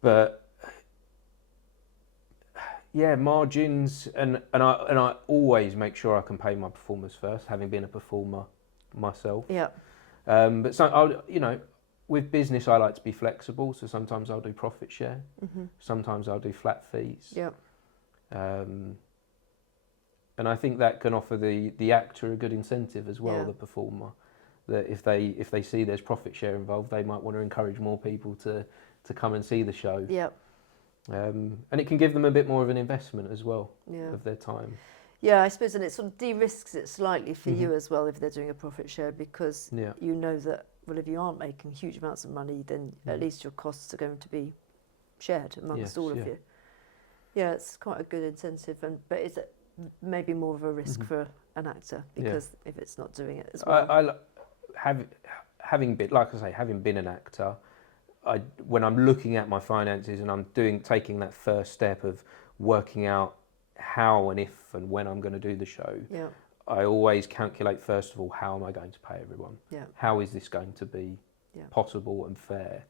But yeah, margins, and I always make sure I can pay my performers first, having been a performer myself. Yeah. But so with business, I like to be flexible. So sometimes I'll do profit share. Mm-hmm. Sometimes I'll do flat fees. Yeah. And I think that can offer the actor a good incentive as well, Yeah. the performer, that if they see there's profit share involved, they might want to encourage more people to come and see the show. Yeah. And it can give them a bit more of an investment as well Yeah. of their time. Yeah, I suppose, and it sort of de-risks it slightly for Mhm. you as well if they're doing a profit share, because Yeah. you know that, well, if you aren't making huge amounts of money, then at Mm. least your costs are going to be shared amongst Yes, all of yeah. you. Yeah, it's quite a good incentive, but it's maybe more of a risk Mhm. for an actor, Yeah. because if it's not doing it as well. Having been an actor, when I'm looking at my finances and I'm taking that first step of working out how and if and when I'm going to do the show, Yeah. I always calculate first of all, how am I going to pay everyone? Yeah. How is this going to be Yeah. possible and fair?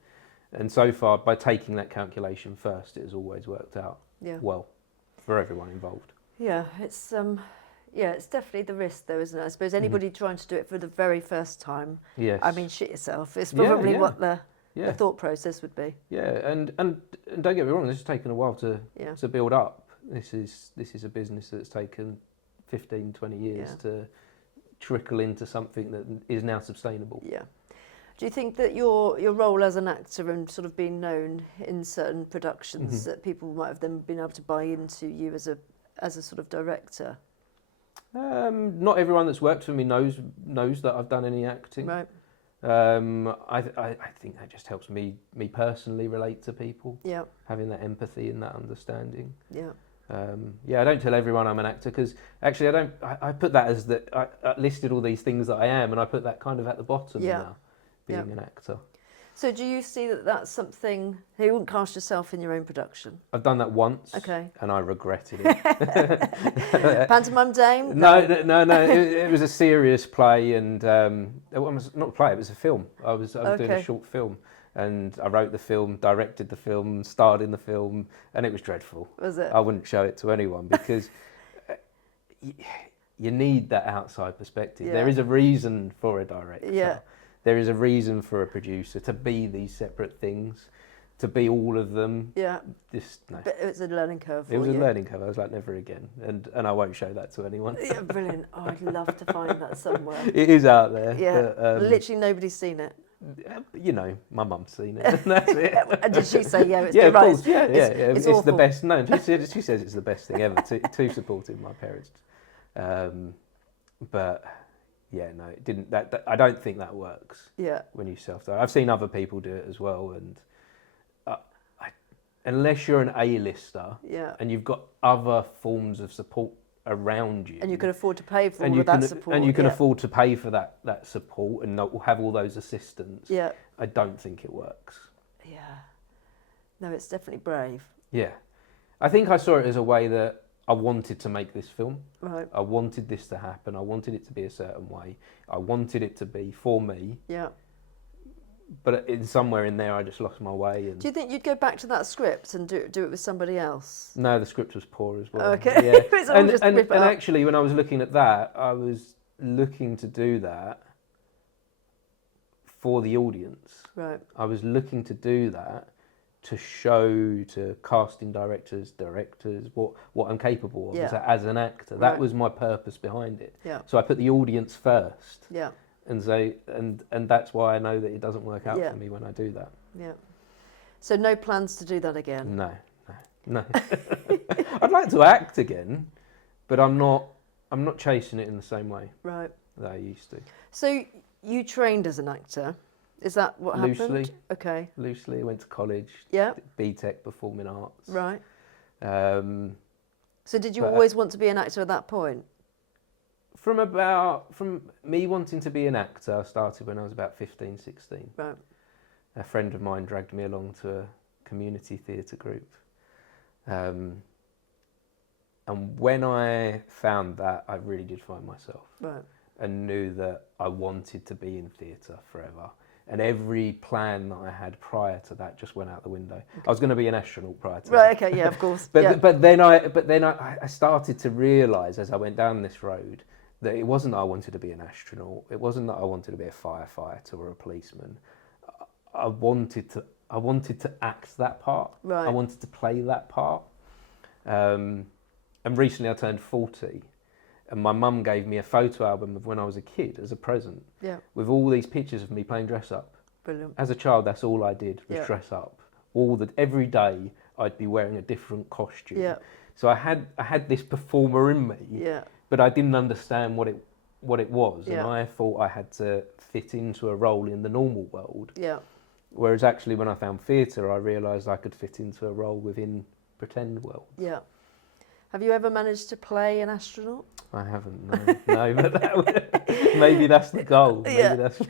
And so far, by taking that calculation first, it has always worked out Yeah. well for everyone involved. Yeah, it's definitely the risk though, isn't it? I suppose anybody trying to do it for the very first time, Yes. I mean, shit yourself. It's Yeah, probably yeah. what the Yeah. thought process would be. Yeah, and don't get me wrong, this has taken a while to Yeah. build up. This is a business that's taken 15, 20 years Yeah. to trickle into something that is now sustainable. Yeah. Do you think that your role as an actor and sort of being known in certain productions that people might have then been able to buy into you as a sort of director? Not everyone that's worked for me knows that I've done any acting. Right. I think that just helps me personally relate to people, Yeah. having that empathy and that understanding. Yeah. I don't tell everyone I'm an actor, because actually I put that as that I listed all these things that I am, and I put that kind of at the bottom Yeah. now, being Yeah. an actor. So do you see that that's something, you wouldn't cast yourself in your own production? I've done that once, Okay. and I regretted it. Pantomime Dame? No. It was a serious play, and it was not a play. It was a film. I was doing a Okay. short film, and I wrote the film, directed the film, starred in the film, and it was dreadful. Was it? I wouldn't show it to anyone, because you need that outside perspective. Yeah. There is a reason for a director. Yeah. There is a reason for a producer to be these separate things, to be all of them. Yeah. Just no. But it was a learning curve for It was you. a learning curve. I was like, never again, and I won't show that to anyone. Yeah, brilliant. Oh, I'd love to find that somewhere. It is out there. Yeah. But, Literally nobody's seen it. my mum's seen it. And that's it. And did she say, yeah, it's Yeah, the of right? course. Yeah. It's It's the awful. best. No, she says it's the best thing ever. Too supportive, my parents. But yeah, no, it didn't. That I don't think that works Yeah. when you self-direct. I've seen other people do it as well, unless you're an A-lister Yeah. and you've got other forms of support around you, And you can afford to pay for and all you of that can support. and you can yeah. afford to pay for that support and not have all those assistants. Yeah. I don't think it works. Yeah. No, it's definitely brave. Yeah, I think I saw it as a way that I wanted to make this film. Right. I wanted this to happen. I wanted it to be a certain way. I wanted it to be for me. Yeah. But in somewhere in there, I just lost my way. And Do you think you'd go back to that script and do it with somebody else? no, the script was poor as well. Okay. Yeah. It's all and just and, rip it and up. actually, when I was looking at that, I was looking to do that for the audience. Right. I was looking to do that to show to casting directors, what I'm capable of Yeah. as an actor. That Right. was my purpose behind it. Yeah. So I put the audience first, Yeah. and so and that's why I know that it doesn't work out Yeah. for me when I do that. Yeah. So no plans to do that again? No. I'd like to act again, but I'm not chasing it in the same way Right. that I used to. So you trained as an actor. Is that what happened? Loosely. Okay. Loosely, I went to college, Yeah. BTEC Performing Arts. Right. Um, So did you but- always want to be an actor at that point? From me wanting to be an actor, I started when I was about 15, 16. Right. A friend of mine dragged me along to a community theatre group. And when I found that, I really did find myself Right. and knew that I wanted to be in theatre forever. And every plan that I had prior to that just went out the window. I was going to be an astronaut prior to that. Right. Okay. Yeah. Of course. But yeah. but then I started to realise as I went down this road that it wasn't that I wanted to be an astronaut. It wasn't that I wanted to be a firefighter or a policeman. I wanted to act that part. Right. I wanted to play that part. And recently I turned 40, and my mum gave me a photo album of when I was a kid as a present, Yeah. with all these pictures of me playing dress up. Brilliant. As a child, that's all I did was Yeah. dress up. Every day I'd be wearing a different costume. Yeah. So I had this performer in me, Yeah. but I didn't understand what it was, Yeah. and I thought I had to fit into a role in the normal world. Yeah. Whereas actually, when I found theatre, I realised I could fit into a role within pretend world. Yeah. Have you ever managed to play an astronaut? I haven't, no, but maybe that's the goal. Maybe Yeah. that's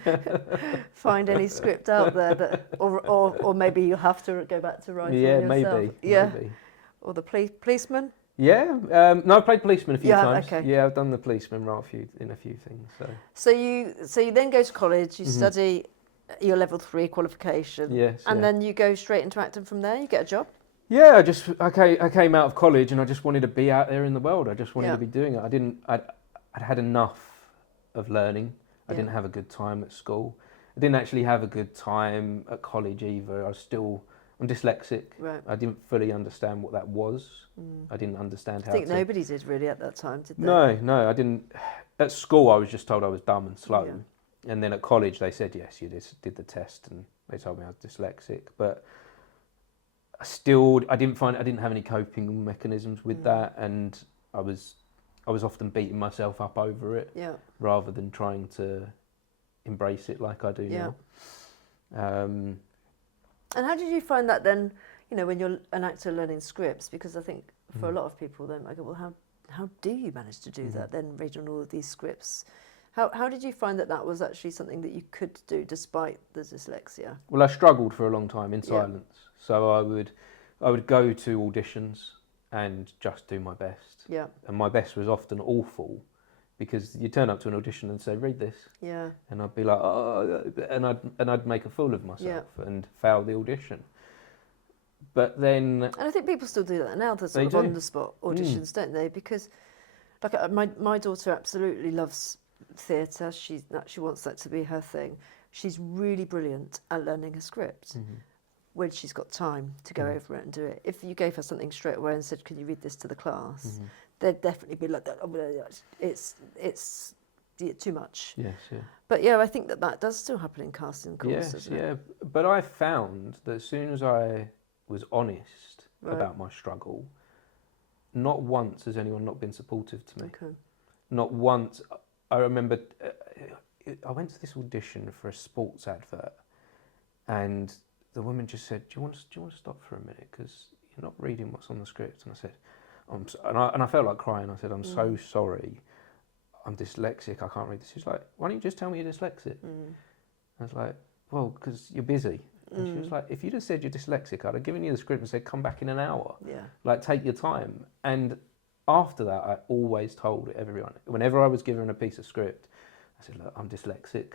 Find any script out there that, or maybe you'll have to go back to writing yeah, yourself. maybe, Yeah. maybe. Or the policeman. Yeah, no, I've played policeman a few Yeah, times. okay. Yeah, I've done the policeman role in a few things. So So you then go to college. You study your level 3 qualification. yes, And yeah. then you go straight into acting from there. You get a job. Yeah, I came out of college and I just wanted to be out there in the world. I just wanted Yeah. to be doing it. I'd had enough of learning. I Yeah. didn't have a good time at school. I didn't actually have a good time at college either. I'm dyslexic. Right. I didn't fully understand what that was. I didn't understand I how think to... nobody did really at that time, did they? No, I didn't. At school, I was just told I was dumb and slow. Yeah. And then at college, they said, yes, you did the test, and they told me I was dyslexic. But I didn't have any coping mechanisms with that, and I was often beating myself up over it Yeah. rather than trying to embrace it like I do Yeah. now. And how did you find that then, when you're an actor learning scripts? Because I think for a lot of people, they might go, well, how do you manage to do that, then reading all of these scripts? How did you find that was actually something that you could do despite the dyslexia? Well, I struggled for a long time in Yeah. silence. So I would go to auditions and just do my best. Yeah. And my best was often awful, because you turn up to an audition and say, read this, Yeah. and I'd be like, oh, and I'd make a fool of myself and fail the audition. But then, And I think people still do that now, the They sort of do. on-the-spot auditions, don't they? Because like my daughter absolutely loves theatre. She wants that to be her thing. She's really brilliant at learning a script when she's got time to go over it and do it. If you gave her something straight away and said, can you read this to the class, they'd definitely be like, it's too much. yes, yeah. But yeah, I think that does still happen in casting calls, Yes, doesn't it? yeah. But I found that as soon as I was honest Right. about my struggle, not once has anyone not been supportive to me. Okay. Not once. I remember I went to this audition for a sports advert, and the woman just said, do you want to stop for a minute, because you're not reading what's on the script? And I said, and I felt like crying. I said, I'm so sorry, I'm dyslexic, I can't read this. She was like, why don't you just tell me you're dyslexic? I was like, well, because you're busy. And she was like, if you just said you're dyslexic, I'd have given you the script and said, come back in an hour. Yeah. Like, take your time. And after that, I always told everyone, whenever I was given a piece of script, I said, look, I'm dyslexic.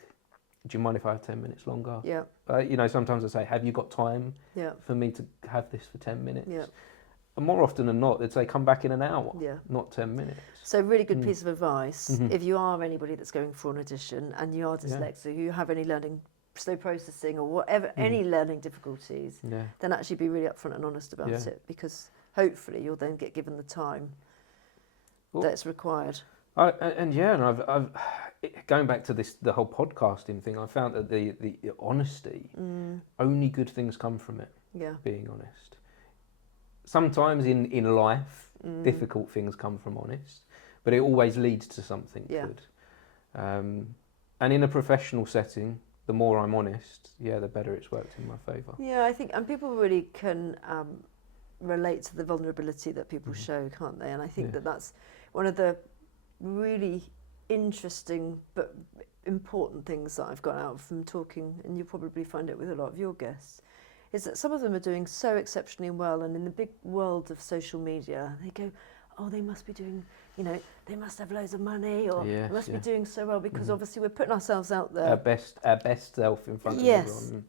Do you mind if I have 10 minutes longer? Yeah. You know, sometimes I say, have you got time for me to have this for 10 minutes? Yeah. And more often than not, they'd say, come back in an hour, Yeah. not 10 minutes. So really good piece of advice. If you are anybody that's going for an audition and you are dyslexic, you have any learning, slow processing or whatever, any learning difficulties, then actually be really upfront and honest about it, because hopefully you'll then get given the time that's required. And I've going back to the whole podcasting thing, I found that the honesty, only good things come from it. Yeah. Being honest. Sometimes in life, difficult things come from honest, but it always leads to something good. And in a professional setting, the more I'm honest, the better it's worked in my favour. Yeah, I think, and people really can relate to the vulnerability that people show, can't they? And I think that's one of the really interesting but important things that I've got out from talking, and you'll probably find it with a lot of your guests, is that some of them are doing so exceptionally well, and in the big world of social media, they go, oh, they must be doing, you know, they must have loads of money, or they must be doing so well, because obviously we're putting ourselves out there. Our best self in front of everyone.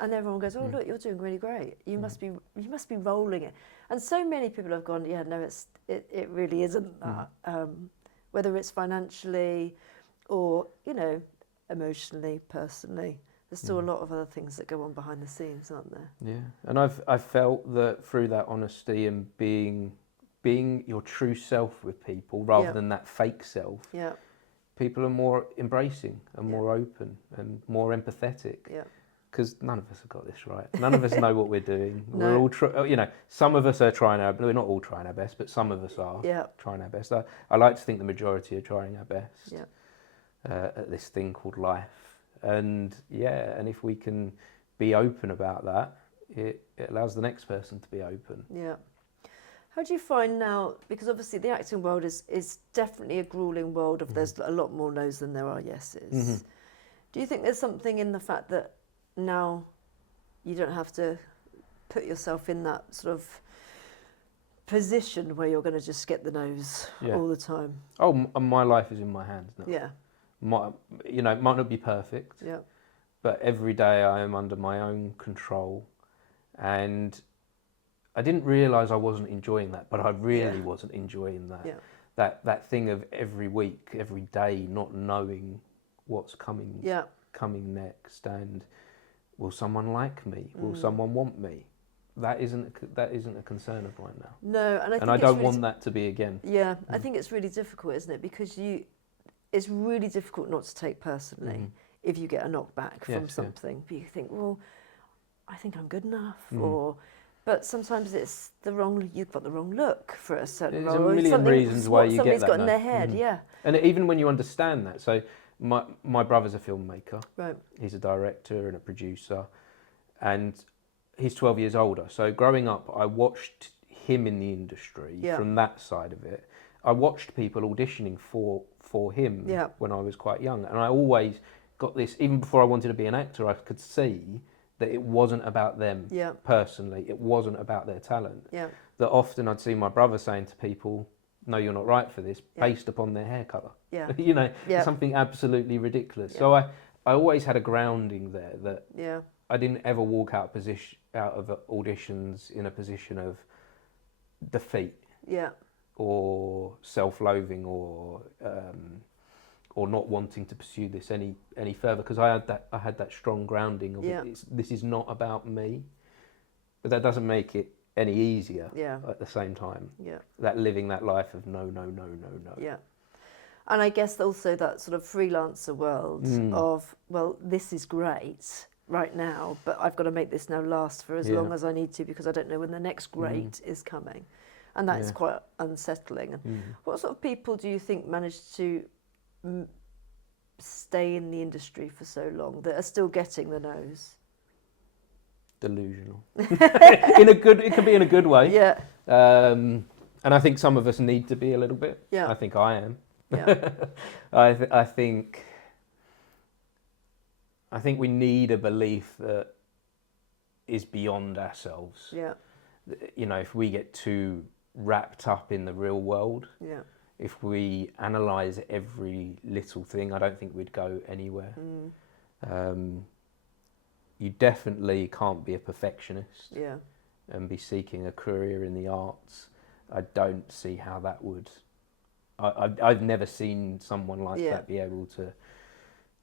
And everyone goes, oh, look, you're doing really great. You must be rolling it. And so many people have gone, no, it really isn't that. Whether it's financially or, you know, emotionally, personally. There's still a lot of other things that go on behind the scenes, aren't there? Yeah, and I've felt that through that honesty and being your true self with people rather than that fake self, people are more embracing and more open and more empathetic. Yeah. Because none of us have got this right. None of us know what we're doing. No. We're all, you know, some of us are trying we're not all trying our best, but some of us are trying our best. I like to think the majority are trying our best at this thing called life. And and if we can be open about that, it allows the next person to be open. Yeah. How do you find now, because obviously the acting world is definitely a grueling world of there's a lot more no's than there are yeses. Do you think there's something in the fact that now you don't have to put yourself in that sort of position where you're going to just get the no's all the time? Oh, my life is in my hands now. Yeah. You know, it might not be perfect, but every day I am under my own control, and I didn't realise I wasn't enjoying that, but I really wasn't enjoying that. Yeah. That thing of every week, every day, not knowing what's coming next, and will someone like me? Will someone want me? That isn't a concern of mine now. No, and I don't want that to be again. Yeah, I think it's really difficult, isn't it? Because it's really difficult not to take personally if you get a knockback from something. But you think, well, I think I'm good enough, but sometimes it's you've got the wrong look for a certain role. There's a million reasons why you get that. Somebody's got in their head, And even when you understand that, so my brother's a filmmaker. Right. He's a director and a producer, and he's 12 years older. So growing up, I watched him in the industry from that side of it. I watched people auditioning for him when I was quite young, and I always got this, even before I wanted to be an actor, I could see that it wasn't about them personally, it wasn't about their talent. That often I'd see my brother saying to people, no, you're not right for this, based upon their hair colour. You know, something absolutely ridiculous. So I always had a grounding there that I didn't ever walk out of auditions in a position of defeat. Or self-loathing, or not wanting to pursue this any further, because I had that strong grounding of this is not about me, but that doesn't make it any easier at the same time. That living that life of no. And I guess also that sort of freelancer world of, well, this is great right now, but I've got to make this now last for as long as I need to, because I don't know when the next great is coming. And that's quite unsettling. And what sort of people do you think manage to stay in the industry for so long that are still getting the no's? delusional. It can be in a good way. Yeah. And I think some of us need to be a little bit. Yeah. I think I am. Yeah. I think we need a belief that is beyond ourselves. Yeah. You know, if we get too wrapped up in the real world, Yeah. if we analyse every little thing, I don't think we'd go anywhere. You definitely can't be a perfectionist Yeah. and be seeking a career in the arts. I don't see how that would. I've never seen someone like that be able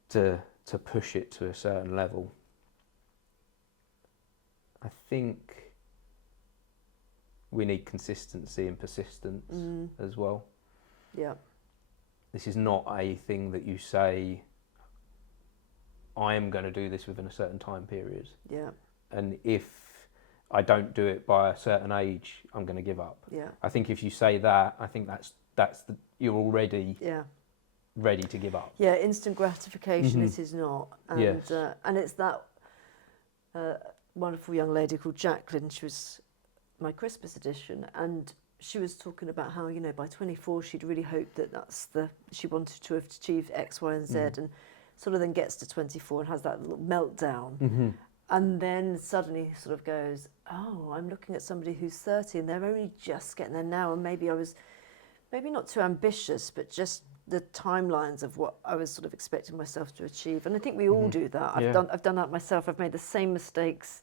to push it to a certain level. I think we need consistency and persistence as well. Yeah. This is not a thing that you say, I am going to do this within a certain time period. Yeah. And if I don't do it by a certain age, I'm going to give up. Yeah. I think if you say that, I think you're already Yeah. ready to give up. Yeah, instant gratification it is not. And, Yes. And it's that wonderful young lady called Jacqueline. She was my Christmas edition, and she was talking about how, you know, by 24 she'd really hoped that she wanted to have achieved X, Y and Z, and sort of then gets to 24 and has that little meltdown. And then suddenly sort of goes, oh, I'm looking at somebody who's 30 and they're only just getting there now, and maybe I was not too ambitious, but just the timelines of what I was sort of expecting myself to achieve. And I think we all do that. I've done that myself. I've made the same mistakes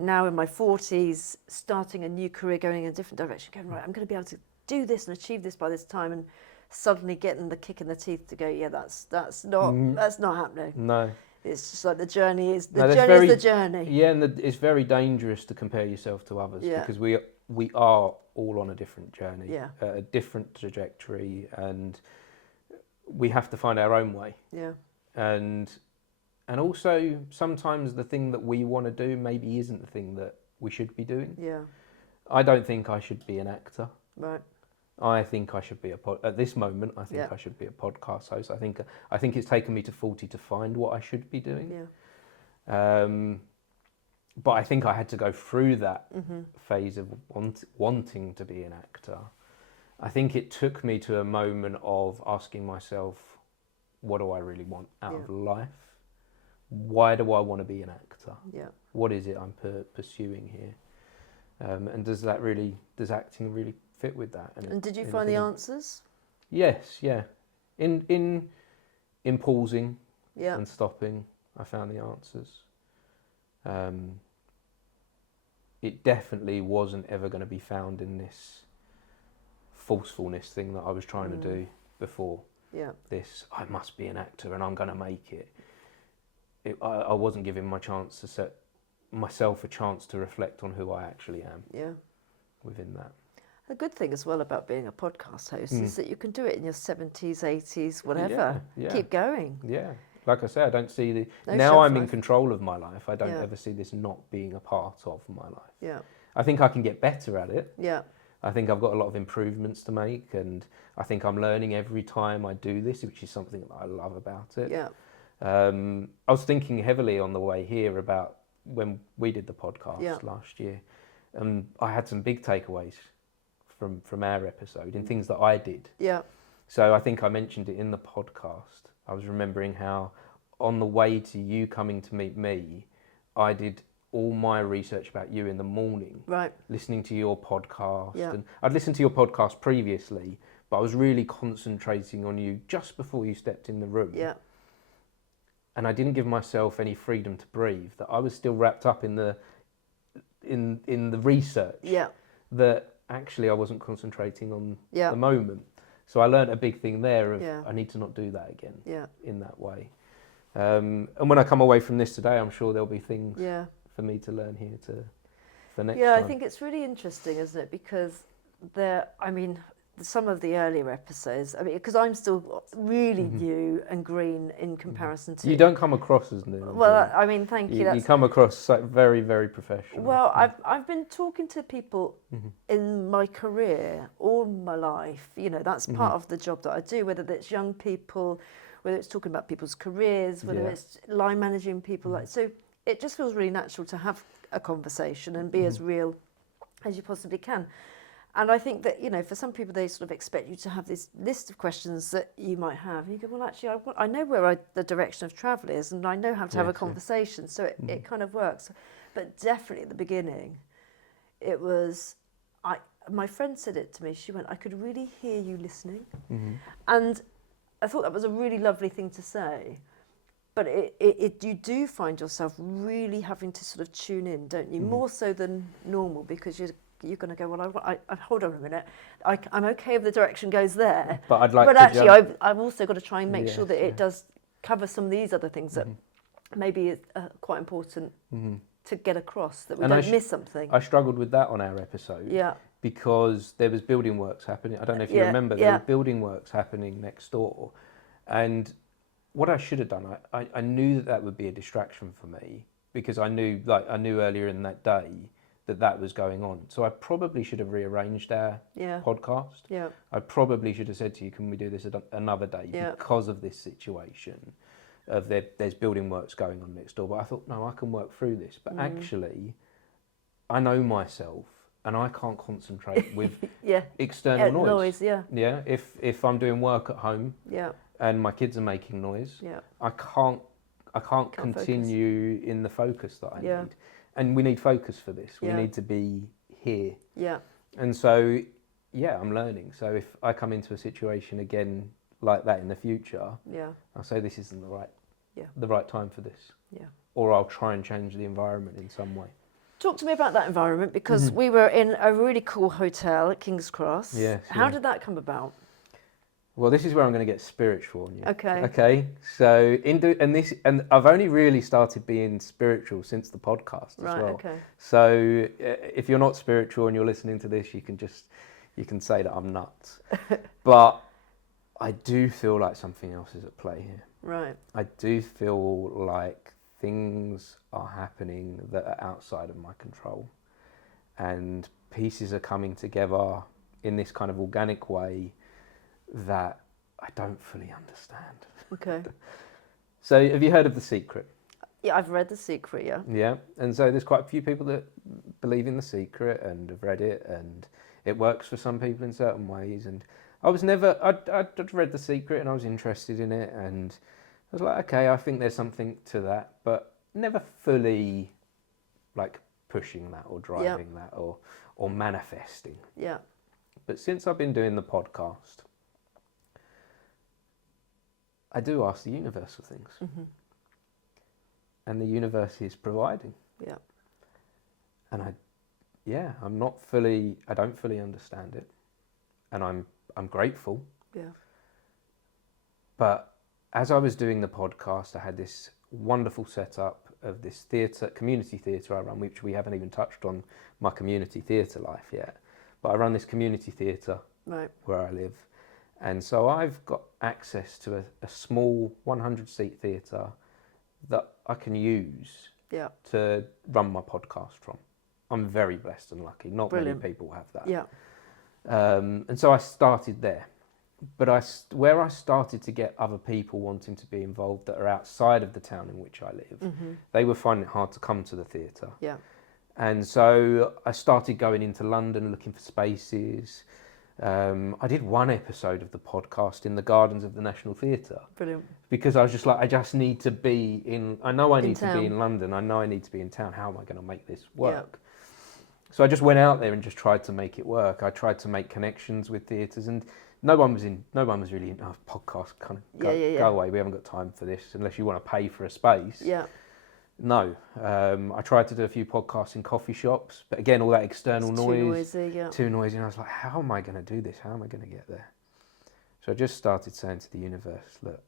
now in my 40s, starting a new career, going in a different direction, going, right, I'm going to be able to do this and achieve this by this time, and suddenly getting the kick in the teeth to go, yeah, that's not happening. No. It's just like the journey is the journey. Yeah, and it's very dangerous to compare yourself to others, because we are all on a different journey, a different trajectory, and we have to find our own way. Yeah. And also sometimes the thing that we want to do maybe isn't the thing that we should be doing. Yeah. I don't think I should be an actor. Right. I think I should be at this moment. I think I should be a podcast host. I think it's taken me to 40 to find what I should be doing. Yeah. But I think I had to go through that phase of wanting to be an actor. I think it took me to a moment of asking myself, what do I really want out of life? Why do I want to be an actor? Yeah. What is it I'm pursuing here? And does acting really fit with that? And did you find the answers? Yes, yeah. In pausing Yeah. and stopping, I found the answers. It definitely wasn't ever going to be found in this forcefulness thing that I was trying to do before. Yeah. This, I must be an actor and I'm going to make it. I wasn't giving myself a chance to reflect on who I actually am. Yeah. Within that. The good thing as well about being a podcast host is that you can do it in your 70s, 80s, whatever. Yeah. Keep going. Yeah. Like I say, I don't see No now shelf I'm in life. control of my life. I don't ever see this not being a part of my life. Yeah. I think I can get better at it. Yeah. I think I've got a lot of improvements to make, and I think I'm learning every time I do this, which is something that I love about it. Yeah. I was thinking heavily on the way here about when we did the podcast last year, and I had some big takeaways from our episode in things that I did. Yeah. So I think I mentioned it in the podcast. I was remembering how on the way to you coming to meet me, I did all my research about you in the morning, Right. listening to your podcast. Yeah. And I'd listened to your podcast previously, but I was really concentrating on you just before you stepped in the room. Yeah. And I didn't give myself any freedom to breathe, that I was still wrapped up in the research. Yeah. That actually I wasn't concentrating on Yeah. the moment. So I learned a big thing there of Yeah. I need to not do that again Yeah. in that way. And when I come away from this today, I'm sure there'll be things Yeah. for me to learn here for next Yeah, time. I think it's really interesting, isn't it? Because some of the earlier episodes, because I'm still really new and green in comparison to... You don't come across as new. Well, thank you. You come across very, very professional. Well, I've been talking to people in my career all my life. You know, that's part of the job that I do, whether it's young people, whether it's talking about people's careers, whether it's line managing people. So it just feels really natural to have a conversation and be as real as you possibly can. And I think that, you know, for some people, they sort of expect you to have this list of questions that you might have. And you go, well, actually, I know where the direction of travel is, and I know how to have a conversation. So it kind of works. But definitely at the beginning, it was, my friend said it to me. She went, I could really hear you listening. And I thought that was a really lovely thing to say. But you do find yourself really having to sort of tune in, don't you? More so than normal, because you're going to go, well, I hold on a minute. I'm okay if the direction goes there. But I'd like but to actually, jump. I've also got to try and make sure that it does cover some of these other things that maybe are quite important to get across, that we don't miss something. I struggled with that on our episode. Yeah. Because there was building works happening. I don't know if you remember, there were building works happening next door. And what I should have done, I knew that would be a distraction for me, because I knew earlier in that day that was going on. So I probably should have rearranged our podcast. Yeah. I probably should have said to you, can we do this another day because of this situation of there's building works going on next door. But I thought, no, I can work through this. But actually, I know myself, and I can't concentrate with external noise. Yeah. If I'm doing work at home and my kids are making noise, I can't continue in the focus that I need. And we need focus for this. We need to be here. Yeah. And so, I'm learning. So if I come into a situation again like that in the future, I'll say this isn't the right time for this. Yeah. Or I'll try and change the environment in some way. Talk to me about that environment, because we were in a really cool hotel at King's Cross. Yes. How did that come about? Well, this is where I'm going to get spiritual on you. Okay. Okay. So and I've only really started being spiritual since the podcast as well. Okay. So if you're not spiritual and you're listening to this, you can say that I'm nuts. But I do feel like something else is at play here. Right. I do feel like things are happening that are outside of my control, and pieces are coming together in this kind of organic way that I don't fully understand. Okay. So have you heard of The Secret? Yeah, I've read The Secret, yeah. Yeah, and so there's quite a few people that believe in The Secret and have read it, and it works for some people in certain ways. And I'd read The Secret and I was interested in it, and I was like, okay, I think there's something to that, but never fully like pushing that or driving that or manifesting. Yeah. But since I've been doing the podcast, I do ask the universe for things. And the universe is providing. Yeah. And I don't fully understand it. And I'm grateful. Yeah. But as I was doing the podcast, I had this wonderful setup of this community theatre I run, which we haven't even touched on my community theatre life yet. But I run this community theatre where I live. And so I've got access to a small 100-seat theatre that I can use to run my podcast from. I'm very blessed and lucky. Not many people have that. Yeah. And so I started there. But where I started to get other people wanting to be involved that are outside of the town in which I live, they were finding it hard to come to the theatre. Yeah. And so I started going into London looking for spaces. I did one episode of the podcast in the gardens of the National Theatre. Brilliant. Because I was just like, I just need to be I know I need to be in London. I know I need to be in town. How am I going to make this work? Yeah. So I just went out there and just tried to make it work. I tried to make connections with theatres, and no one was really in our podcast kind of go away. We haven't got time for this unless you want to pay for a space. Yeah. No. I tried to do a few podcasts in coffee shops, but again, all that external noise. Too noisy. And I was like, how am I going to do this? How am I going to get there? So I just started saying to the universe, look,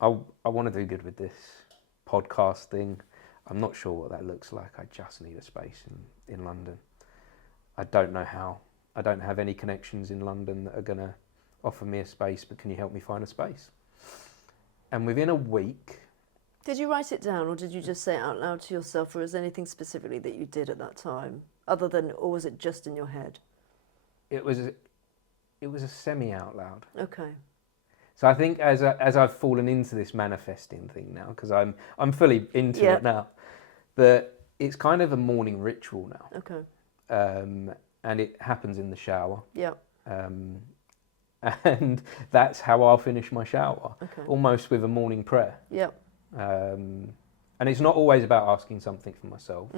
I want to do good with this podcast thing. I'm not sure what that looks like. I just need a space in London. I don't know how. I don't have any connections in London that are going to offer me a space, but can you help me find a space? And within a week... Did you write it down, or did you just say it out loud to yourself, or was there anything specifically that you did at that time, or was it just in your head? It was a semi out loud. Okay. So I think as I've fallen into this manifesting thing now, because I'm fully into it now, that it's kind of a morning ritual now. Okay. And it happens in the shower. Yeah. And that's how I'll finish my shower, almost with a morning prayer. Yeah. And it's not always about asking something for myself.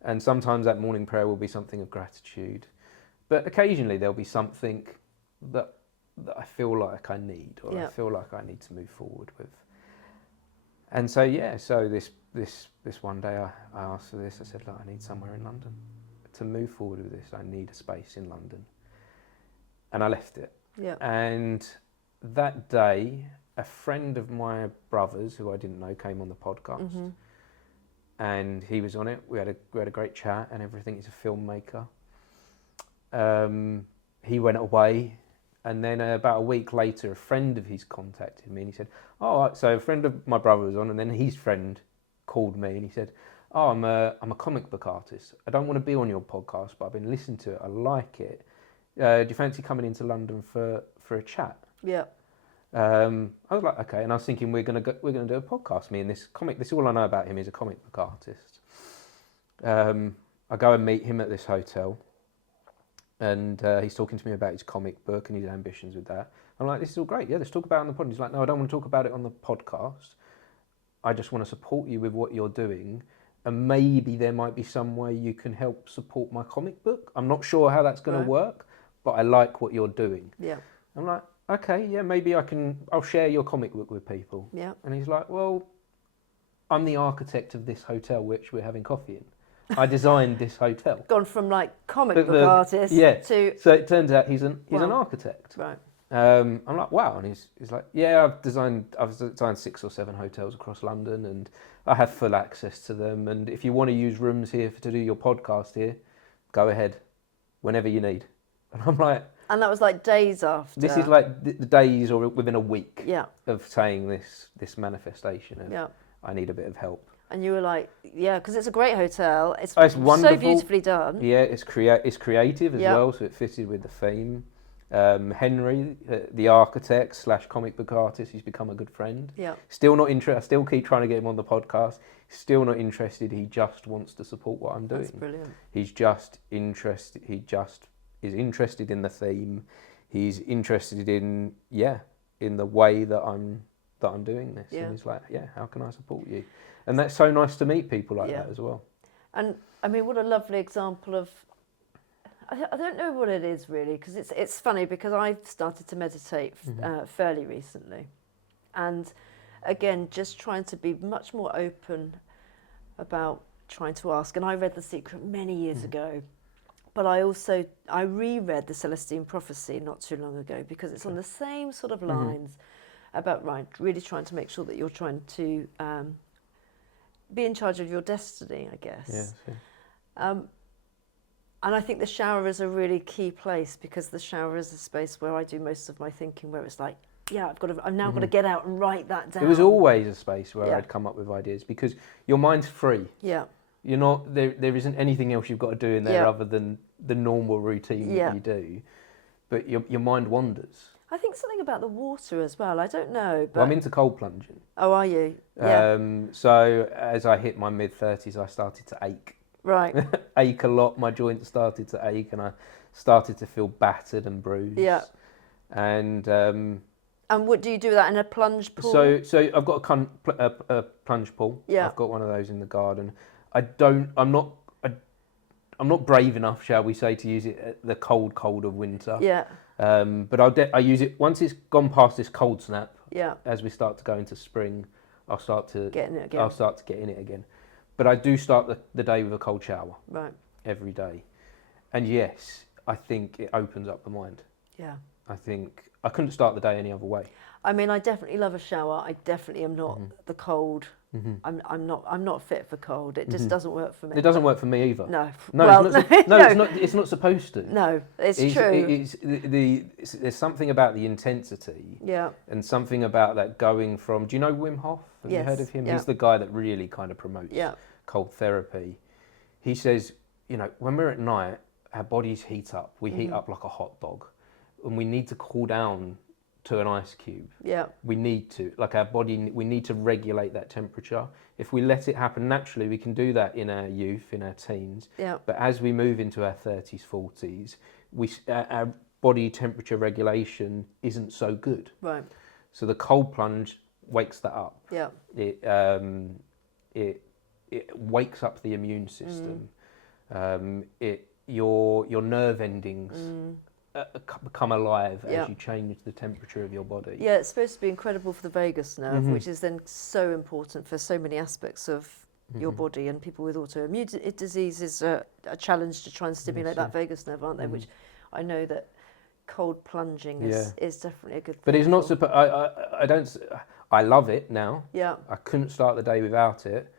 And sometimes that morning prayer will be something of gratitude, but occasionally there'll be something that I feel like I need, or I feel like I need to move forward with. And so so this one day I asked for this. I said, look, I need somewhere in London to move forward with this. I need a space in London, and I left it. Yeah. And that day, a friend of my brother's, who I didn't know, came on the podcast, and he was on it. We had a great chat and everything. He's a filmmaker. He went away, and then about a week later, a friend of his contacted me, and he said, "Oh, so a friend of my brother was on, and then his friend called me, and he said, oh, I'm a comic book artist. I don't want to be on your podcast, but I've been listening to it. I like it. Do you fancy coming into London for a chat?" Yeah. I was like, okay, and I was thinking we're gonna do a podcast. Me and this comic. This is all I know about him. He's a comic book artist. I go and meet him at this hotel, and he's talking to me about his comic book and his ambitions with that. I'm like, this is all great. Yeah, let's talk about it on the podcast. He's like, no, I don't want to talk about it on the podcast. I just want to support you with what you're doing, and maybe there might be some way you can help support my comic book. I'm not sure how that's going to work, but I like what you're doing. Yeah. I'm like, okay, yeah, maybe I'll share your comic book with people. Yeah. And he's like, well, I'm the architect of this hotel which we're having coffee in. I designed this hotel. Gone from like comic book artist to... So it turns out he's an architect. Right. I'm like, wow. And he's like, yeah, I've designed 6 or 7 hotels across London, and I have full access to them. And if you want to use rooms here to do your podcast here, go ahead, whenever you need. And I'm like... And that was like days after. This is like the days or within a week of saying this manifestation of I need a bit of help. And you were like, yeah, because it's a great hotel. It's wonderful. So beautifully done. Yeah, it's creative as well, so it fitted with the theme. Henry, the architect / comic book artist, he's become a good friend. Yeah. Still not interested. I still keep trying to get him on the podcast. Still not interested. He just wants to support what I'm doing. That's brilliant. He's just interested. He just is interested in the theme. He's interested in the way that I'm doing this. And he's like, yeah, how can I support you? And that's so nice to meet people like that as well. And I mean, what a lovely example of, I don't know what it is really, because it's funny because I started to meditate fairly recently. And again, just trying to be much more open about trying to ask. And I read The Secret many years ago. But I reread The Celestine Prophecy not too long ago because it's on the same sort of lines about really trying to make sure that you're trying to be in charge of your destiny, I guess. Yes, yeah. And I think the shower is a really key place because the shower is a space where I do most of my thinking, where it's like, I've now got to get out and write that down. It was always a space where I'd come up with ideas because your mind's free. Yeah. You're not there isn't anything else you've got to do in there other than the normal routine that you do, but your mind wanders. I think something about the water as well. I don't know. But Well, I'm into cold plunging. Oh, are you? Yeah. So as I hit my mid-30s, I started to ache. Right. Ache a lot. My joints started to ache, and I started to feel battered and bruised. Yeah. And what do you do that in a plunge pool? So I've got a plunge pool. Yeah. I've got one of those in the garden. I'm not brave enough, shall we say, to use it at the cold of winter. Yeah. But I use it once it's gone past this cold snap. Yeah. As we start to go into spring, I'll start to get in it again. I'll start to get in it again. But I do start the day with a cold shower. Right. Every day. And yes, I think it opens up the mind. Yeah. I think I couldn't start the day any other way. I mean, I definitely love a shower. I definitely am not the cold. I'm not fit for cold. It just doesn't work for me. It doesn't work for me either. No. It's not supposed to. No, it's true. There's something about the intensity. Yeah. And something about that going from. Do you know Wim Hof? Have you heard of him? Yeah. He's the guy that really kind of promotes cold therapy. He says, when we're at night, our bodies heat up. We heat up like a hot dog, and we need to cool down to an ice cube. Yeah. We need to, like our body, we need to regulate that temperature. If we let it happen naturally, we can do that in our youth, in our teens. Yeah. But as we move into our 30s, 40s, our body temperature regulation isn't so good. Right. So the cold plunge wakes that up. Yeah. It wakes up the immune system. Your nerve endings become alive as you change the temperature of your body. Yeah, it's supposed to be incredible for the vagus nerve, which is then so important for so many aspects of your body. And people with autoimmune disease is a challenge to try and stimulate that vagus nerve, aren't they? Which I know that cold plunging is definitely a good thing. But it's not I love it now. Yeah. I couldn't start the day without it.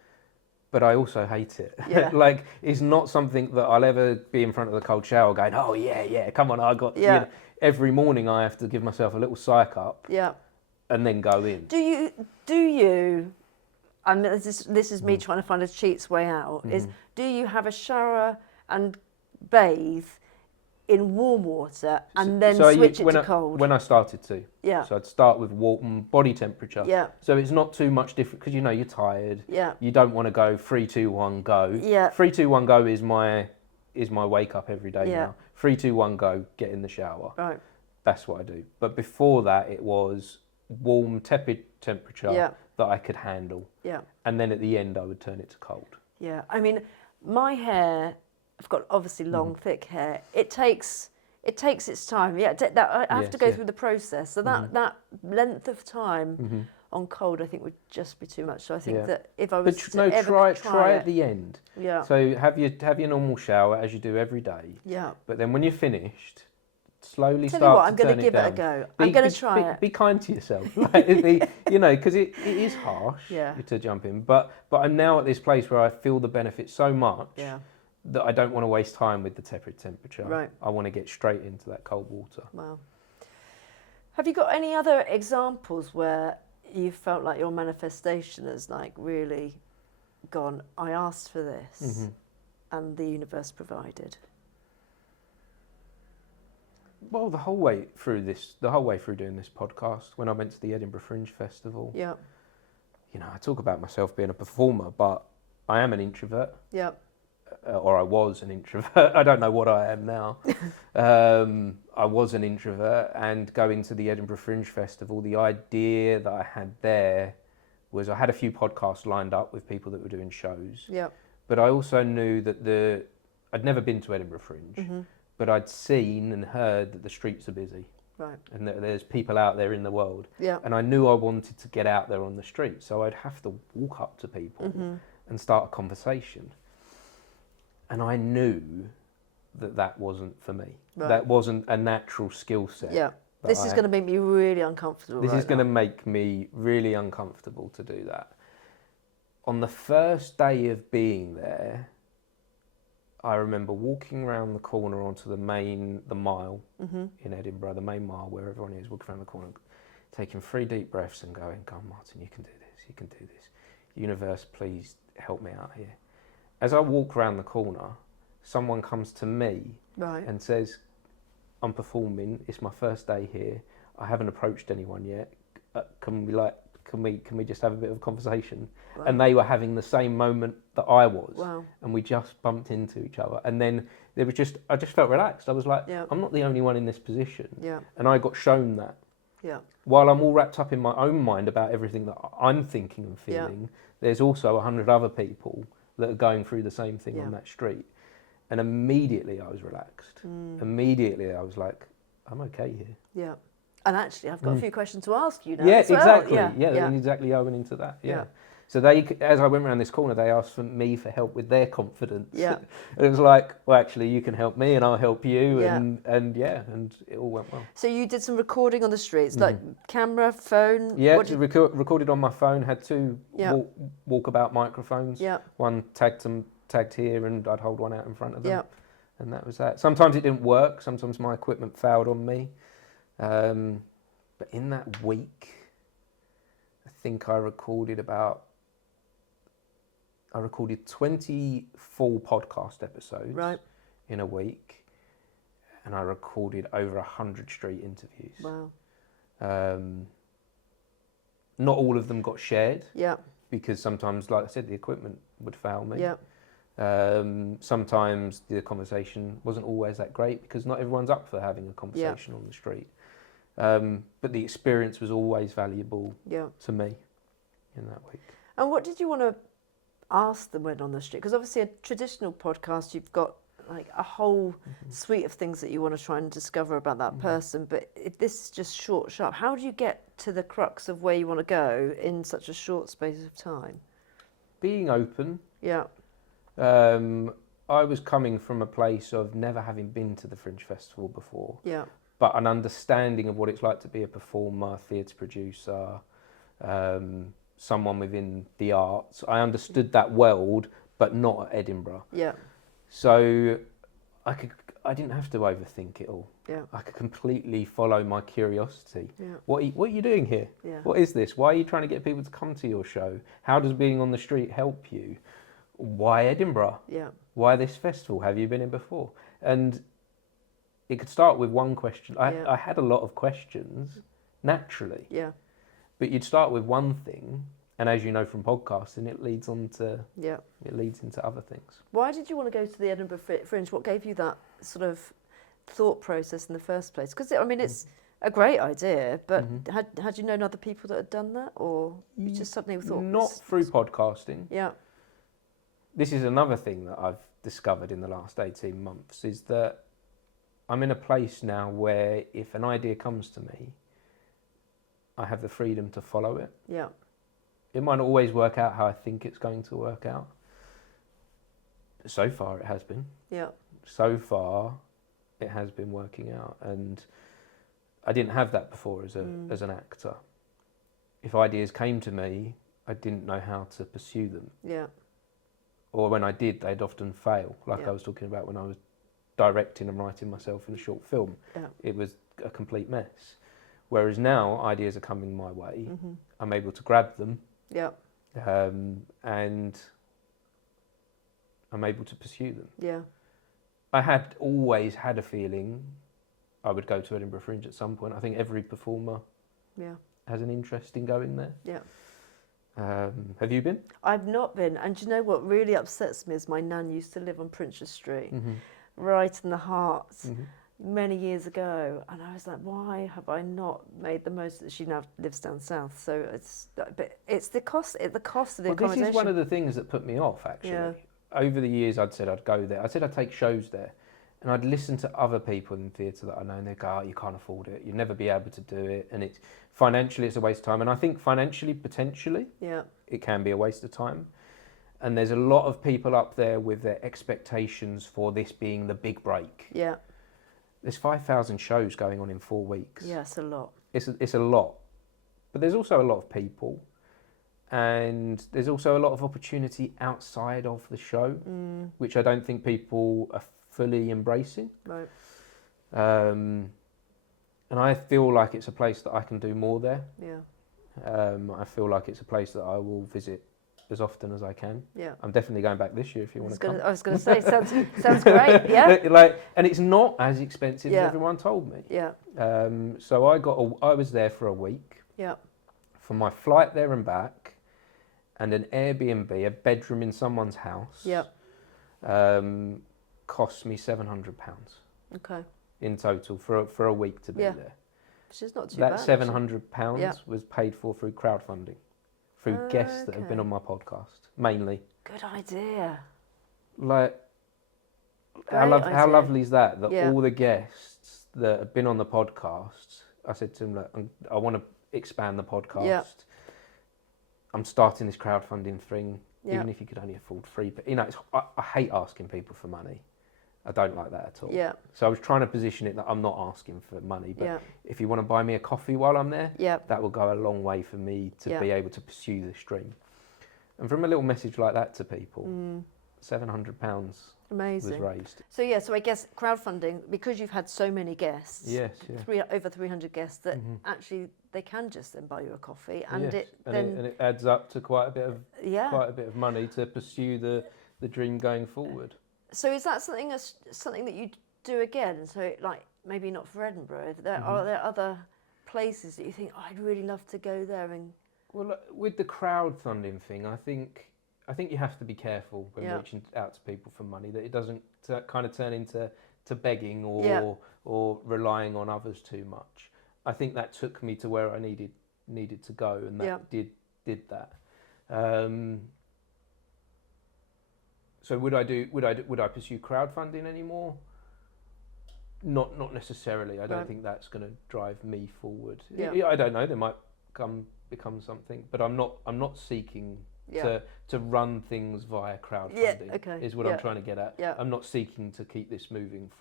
But I also hate it. Yeah. Like, it's not something that I'll ever be in front of the cold shower going, oh, yeah, come on, I got... Yeah. You know, every morning I have to give myself a little psych up and then go in. Do you, and this is me trying to find a cheat's way out, is do you have a shower and bathe in warm water and then switch it to cold? When I started to. Yeah. So I'd start with warm body temperature. Yeah. So it's not too much different because you're tired. Yeah. You don't want to go 3, 2, 1, go. Yeah. 3, 2, 1, go is my wake up every day now. 3, 2, 1, go, get in the shower. Right. That's what I do. But before that it was warm, tepid temperature that I could handle. Yeah. And then at the end I would turn it to cold. Yeah. I mean, my hair, I've got obviously long, thick hair. It takes its time. Yeah, I have to go through the process. So that length of time on cold, I think, would just be too much. So I think that if I was try at the end. Yeah. So have your normal shower as you do every day. Yeah. But then when you're finished, slowly Tell start you what, to I'm going turn to it give down. it a go. I'm going to try it. Be kind to yourself, like, because it is harsh to jump in. But I'm now at this place where I feel the benefit so much. Yeah. That I don't want to waste time with the tepid temperature. Right. I want to get straight into that cold water. Wow. Have you got any other examples where you felt like your manifestation has like really gone, I asked for this and the universe provided? Well, the whole way through doing this podcast, when I went to the Edinburgh Fringe Festival, I talk about myself being a performer, but I am an introvert. Yeah. Or I was an introvert. I don't know what I am now. I was an introvert, and going to the Edinburgh Fringe Festival, the idea that I had there was I had a few podcasts lined up with people that were doing shows. Yeah. But I also knew that I'd never been to Edinburgh Fringe, but I'd seen and heard that the streets are busy. Right. And that there's people out there in the world. Yeah. And I knew I wanted to get out there on the street, so I'd have to walk up to people and start a conversation. And I knew that wasn't for me. Right. That wasn't a natural skill set. Yeah. This is going to make me really uncomfortable. This is going to make me really uncomfortable to do that. On the first day of being there, I remember walking around the corner onto the mile in Edinburgh, the main mile where everyone is, walking around the corner, taking 3 deep breaths and going, "Come on, Martin, you can do this, you can do this. Universe, please help me out here." As I walk around the corner, someone comes to me and says, "I'm performing. It's my first day here. I haven't approached anyone yet. Can we just have a bit of a conversation?" Wow. And they were having the same moment that I was, and we just bumped into each other. And then I just felt relaxed. I was like, I'm not the only one in this position, and I got shown that. Yeah. While I'm all wrapped up in my own mind about everything that I'm thinking and feeling, there's also 100 other people that are going through the same thing on that street. And immediately I was relaxed. Immediately I was like, I'm okay here. Yeah. And actually I've got a few questions to ask you now. Yeah, as well. exactly. And exactly I went into that. Yeah. So as I went around this corner, they asked me for help with their confidence. Yeah. And it was like, well, actually you can help me and I'll help you. And it all went well. So you did some recording on the streets, like camera, phone? Yeah, recorded on my phone, had 2 walkabout microphones. Yeah. One tagged here and I'd hold one out in front of them. Yeah. And that was that. Sometimes it didn't work. Sometimes my equipment failed on me. But in that week, I think I recorded 20 full podcast episodes in a week, and I recorded over 100 street interviews. Wow. Not all of them got shared Yeah. because sometimes, like I said, the equipment would fail me. Yeah. Sometimes the conversation wasn't always that great because not everyone's up for having a conversation on the street. But the experience was always valuable to me in that week. And what did you want to ask them when on the street? Because obviously a traditional podcast, you've got like a whole suite of things that you want to try and discover about that person. But if this is just short, sharp, how do you get to the crux of where you want to go in such a short space of time? Being open. Yeah. I was coming from a place of never having been to the Fringe Festival before. Yeah. But an understanding of what it's like to be a performer, theatre producer, someone within the arts. I understood that world, but not at Edinburgh. Yeah. So I didn't have to overthink it all. Yeah. I could completely follow my curiosity. Yeah. What are you doing here? Yeah. What is this? Why are you trying to get people to come to your show? How does being on the street help you? Why Edinburgh? Yeah. Why this festival? Have you been in before? And it could start with one question. I had a lot of questions, naturally. Yeah. But you'd start with one thing, and as you know from podcasting, it leads into other things. Why did you want to go to the Edinburgh Fringe? What gave you that sort of thought process in the first place? Because I mean, it's a great idea, but had you known other people that had done that, or you just suddenly thought? Not through podcasting. Yeah. This is another thing that I've discovered in the last 18 months, is that I'm in a place now where if an idea comes to me, I have the freedom to follow it. Yeah. It might not always work out how I think it's going to work out. So far it has been. Yeah. So far it has been working out, and I didn't have that before as an actor. If ideas came to me, I didn't know how to pursue them. Yeah. Or when I did, they'd often fail, like Yeah. I was talking about when I was directing and writing myself in a short film. Yeah. It was a complete mess. Whereas now, ideas are coming my way. I'm able to grab them. Yeah. And I'm able to pursue them. Yeah. I had always had a feeling I would go to Edinburgh Fringe at some point. I think every performer has an interest in going there. Yeah. Have you been? I've not been, and do you know what really upsets me is my nan used to live on Princes Street, right in the heart, many years ago, and I was like, why have I not made the most of it? She now lives down south, so it's the cost of the accommodation. This is one of the things that put me off, actually. Yeah. Over the years, I'd said I'd go there. I said I'd take shows there, and I'd listen to other people in theatre that I know, and they'd go, oh, you can't afford it, you'd never be able to do it, and it's financially it's a waste of time. And I think financially, potentially, it can be a waste of time. And there's a lot of people up there with their expectations for this being the big break. Yeah. There's 5,000 shows going on in 4 weeks. Yeah, it's a lot. It's a lot. But there's also a lot of people. And there's also a lot of opportunity outside of the show, which I don't think people are fully embracing. Right. And I feel like it's a place that I can do more there. Yeah. I feel like it's a place that I will visit as often as I can. Yeah. I'm definitely going back this year if you want to come. I was going to say, sounds great. Yeah. And it's not as expensive as everyone told me. Yeah. So I was there for a week. Yeah. For my flight there and back, and an Airbnb, a bedroom in someone's house. Yeah. Cost me £700 Okay. in total for a week to be there. Which is not too bad. That £700 was paid for through crowdfunding, through guests that have been on my podcast, mainly. Good idea. Like, Great how idea. lovely is that? That all the guests that have been on the podcast, I said to them, look, I want to expand the podcast. Yeah. I'm starting this crowdfunding thing, Yeah. even if you could only afford free. But I hate asking people for money. I don't like that at all. Yeah. So I was trying to position it that I'm not asking for money, but if you want to buy me a coffee while I'm there, that will go a long way for me to be able to pursue this dream. And from a little message like that to people, £700 Amazing. was raised. So I guess crowdfunding, because you've had so many guests, over 300 guests, that actually they can just then buy you a coffee, and it adds up to quite a bit of money to pursue the dream going forward. So is that something that you do again? So like maybe not for Edinburgh. Are there other places that you think, oh, I'd really love to go there? And Well, with the crowdfunding thing, I think you have to be careful when Yeah. reaching out to people for money, that it doesn't kind of turn into begging or Yeah. or relying on others too much. I think that took me to where I needed to go, and that Yeah. did that. So would I pursue crowdfunding anymore? Not necessarily. I don't Right. think that's going to drive me forward. Yeah. I don't know. There might become something, but I'm not seeking Yeah. to run things via crowdfunding. Yeah, okay, Is what yeah. I'm trying to get at. Yeah. I'm not seeking to keep this moving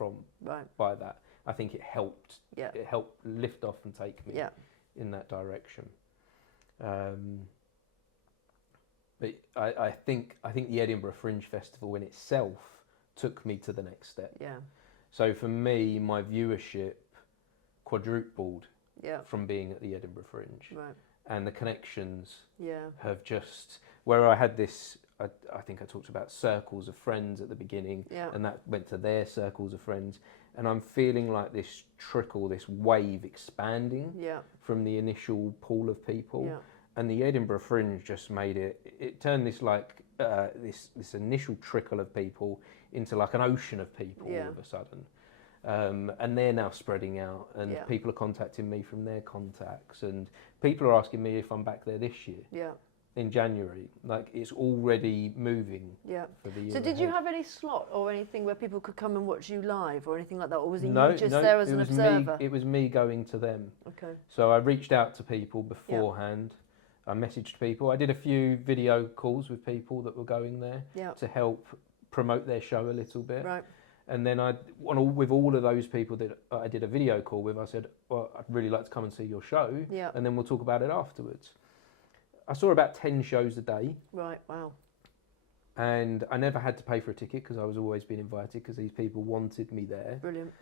Right. by that. I think it helped. Yeah. It helped lift off and take me Yeah. in that direction. But I think the Edinburgh Fringe Festival in itself took me to the next step. Yeah. So for me, my viewership quadrupled Yeah. from being at the Edinburgh Fringe, Right. and the connections Yeah. have just, where I had this, I think I talked about circles of friends at the beginning, Yeah. and that went to their circles of friends, and I'm feeling like this trickle, this wave expanding Yeah. from the initial pool of people. Yeah. And the Edinburgh Fringe just made it turned this like this initial trickle of people into like an ocean of people Yeah. all of a sudden. And they're now spreading out, and Yeah. people are contacting me from their contacts, and people are asking me if I'm back there this year Yeah. in January. Like, it's already moving Yeah. for the year So did you ahead. have any slot or anything where people could come and watch you live or anything like that, or was it No, you just no, there as it an was observer? me. It was me going to them. Okay. So I reached out to people beforehand. I messaged people. I did a few video calls with people that were going there Yeah. to help promote their show a little bit. Right. And then with all of those people that I did a video call with, I said, well, I'd really like to come and see your show, Yeah. and then we'll talk about it afterwards. I saw about 10 shows a day, Right. Wow. and I never had to pay for a ticket because I was always being invited because these people wanted me there. Brilliant.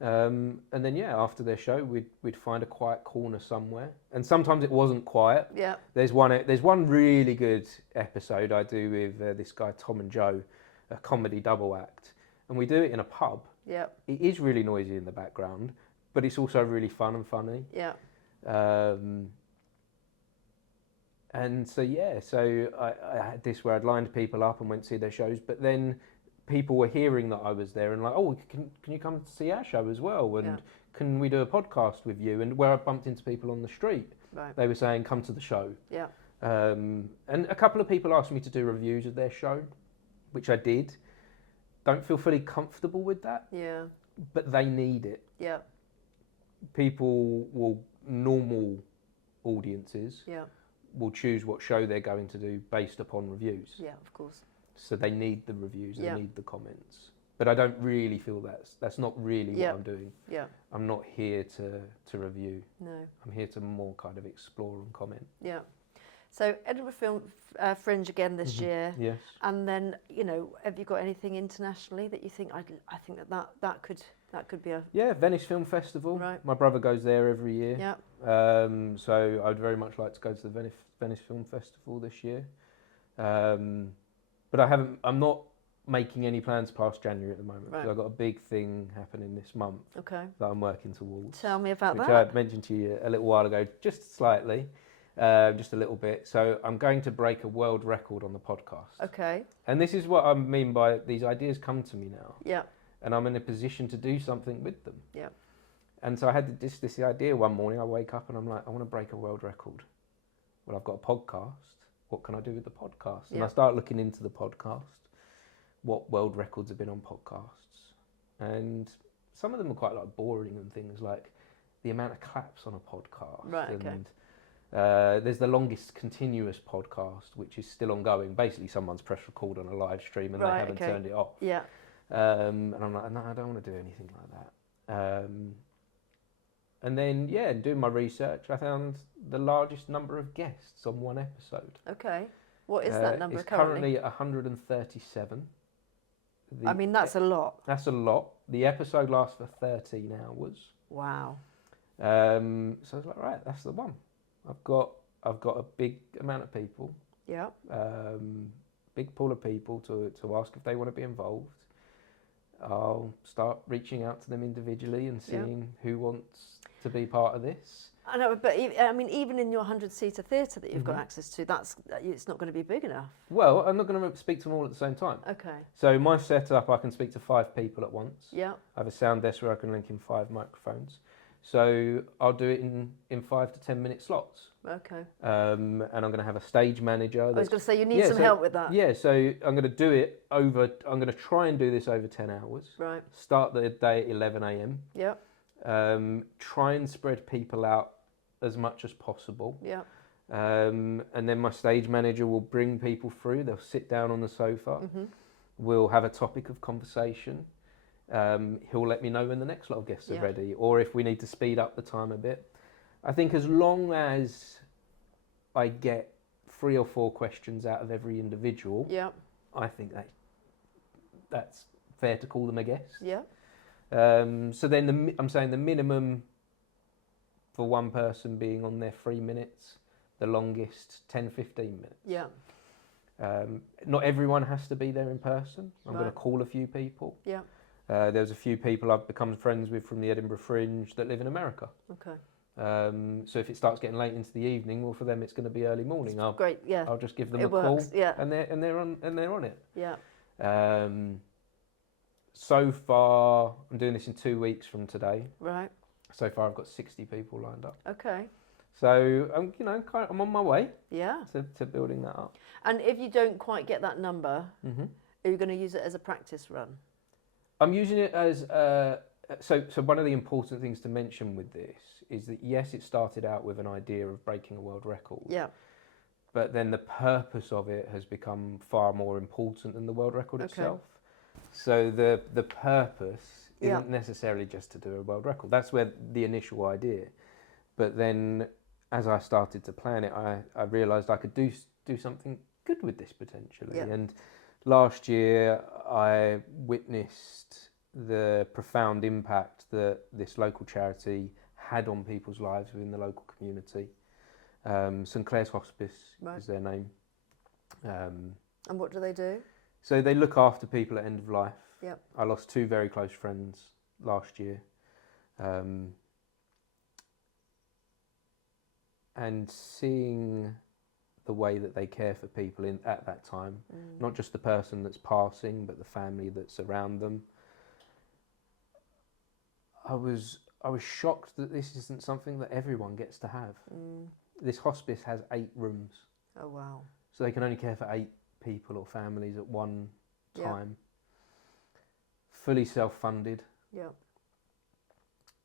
And then after their show, we'd find a quiet corner somewhere, and sometimes it wasn't quiet. Yeah. There's one really good episode I do with this guy Tom and Joe, a comedy double act, and we do it in a pub. Yeah. It is really noisy in the background, but it's also really fun and funny. Yeah. And so I had this where I'd lined people up and went to see their shows, but then people were hearing that I was there and like, oh, can you come to see our show as well? And can we do a podcast with you? And where I bumped into people on the street, Right. they were saying, come to the show. Yeah. And a couple of people asked me to do reviews of their show, which I did. Don't feel fully comfortable with that, Yeah. but they need it. Yeah. Normal audiences Yeah. will choose what show they're going to do based upon reviews. Yeah. Of course. So they need the reviews, they Yeah. need the comments. But I don't really feel that's not really Yeah. what I'm doing. Yeah. I'm not here to review. No. I'm here to more kind of explore and comment. Yeah. So Edinburgh Film Fringe again this year, Yes. and then have you got anything internationally that you think I think that could be a Yeah, Venice Film Festival. Right. My brother goes there every year. yeah So I'd very much like to go to the Venice Film Festival this year. But I'm not making any plans past January at the moment. Right. So I've got a big thing happening this month okay. that I'm working towards. Tell me about which that. I had mentioned to you a little while ago, just slightly, just a little bit. So I'm going to break a world record on the podcast. Okay. And this is what I mean by these ideas come to me now. Yeah. And I'm in a position to do something with them. Yeah. And so I had this idea one morning. I wake up and I'm like, I want to break a world record. Well, I've got a podcast. What can I do with the podcast? And Yeah. I start looking into the podcast, what world records have been on podcasts. And some of them are quite like boring and things like the amount of claps on a podcast. Right, okay. And there's the longest continuous podcast, which is still ongoing. Basically, someone's pressed record on a live stream and Right, they haven't okay. turned it off. Yeah. And I'm like, no, I don't want to do anything like that. And then, doing my research, I found the largest number of guests on one episode. Okay. What is that number It's currently? currently 137. I mean, that's a lot. That's a lot. The episode lasts for 13 hours. Wow. So I was like, right, that's the one. I've got a big amount of people, Yeah. big pool of people to ask if they want to be involved. I'll start reaching out to them individually and seeing who wants to be part of this. I know, but I mean, even in your 100-seater theatre that you've got Mhm. access to, it's not going to be big enough. Well, I'm not going to speak to them all at the same time. Okay. So my setup, I can speak to 5 people at once. Yeah. I have a sound desk where I can link in 5 microphones. So I'll do it in 5 to 10 minute slots. Okay. And I'm going to have a stage manager. I was going to say, you need some help with that. Yeah, so I'm going to do it I'm going to try and do this over 10 hours. Right. Start the day at 11 a.m. Yeah. Try and spread people out as much as possible. Yeah. And then my stage manager will bring people through. They'll sit down on the sofa. Mhm. We'll have a topic of conversation. He'll let me know when the next lot of guests are ready, or if we need to speed up the time a bit. I think as long as I get 3 or 4 questions out of every individual, I think that's fair to call them a guest. Yeah. So then I'm saying the minimum for one person being on there 3 minutes, the longest 10-15 minutes. Yeah. Not everyone has to be there in person. I'm going to Right. call a few people. Yeah. There's a few people I've become friends with from the Edinburgh Fringe that live in America. Okay. So if it starts getting late into the evening, well, for them it's going to be early morning. Great. Yeah. I'll just give them It a works, call, yeah. and they're on it. Yeah. So far, I'm doing this in 2 weeks from today. Right. So far, I've got 60 people lined up. Okay. So I'm on my way Yeah. to building that up. And if you don't quite get that number, Mm-hmm. are you going to use it as a practice run? I'm using it as so one of the important things to mention with this is that yes, it started out with an idea of breaking a world record. Yeah. But then the purpose of it has become far more important than the world record itself. So the purpose isn't necessarily just to do a world record. That's where the initial idea. But then as I started to plan it, I realised I could do something good with this potentially. Yeah. And last year I witnessed the profound impact that this local charity had on people's lives within the local community. St Clair's Hospice is their name. And what do they do? So they look after people at end of life. Yep. I lost 2 very close friends last year. And seeing the way that they care for people at that time, not just the person that's passing, but the family that's around them, I was shocked that this isn't something that everyone gets to have. This hospice has 8 rooms. Oh, wow. So they can only care for 8 people or families at one time. Fully self-funded. Yeah.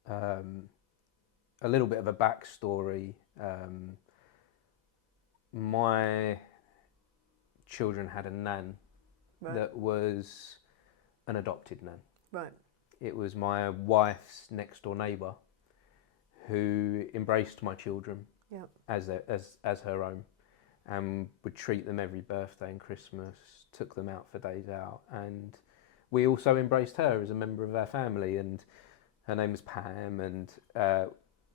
A little bit of a backstory. My children had a nan that was an adopted nan. Right. It was my wife's next door neighbour who embraced my children as her own, and would treat them every birthday and Christmas, took them out for days out, and we also embraced her as a member of our family. And her name was Pam, and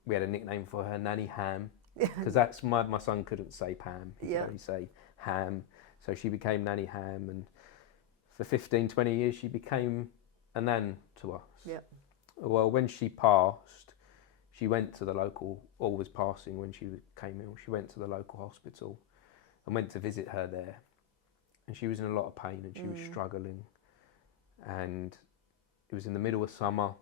we had a nickname for her, Nanny Ham, because that's my son couldn't say Pam, he could only say Ham, so she became Nanny Ham, and for 15-20 years she became a nan to us. Well, when she passed, she went to the local, or was passing when she came ill, she went to the local hospital and went to visit her there, and she was in a lot of pain and she was struggling, and it was in the middle of summer,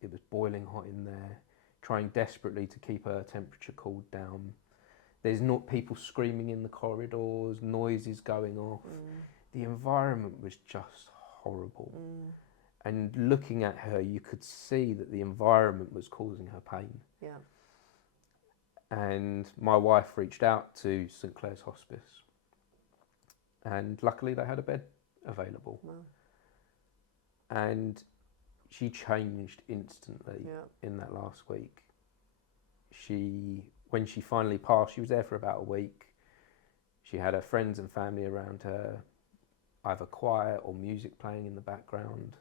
it was boiling hot in there, trying desperately to keep her temperature cooled down. There's not people screaming in the corridors, noises going off. The environment was just horrible. And looking at her, you could see that the environment was causing her pain. Yeah. And my wife reached out to St Clair's Hospice, and luckily they had a bed available. Wow. And she changed instantly in that last week. When she finally passed, she was there for about a week. She had her friends and family around her, either quiet or music playing in the background.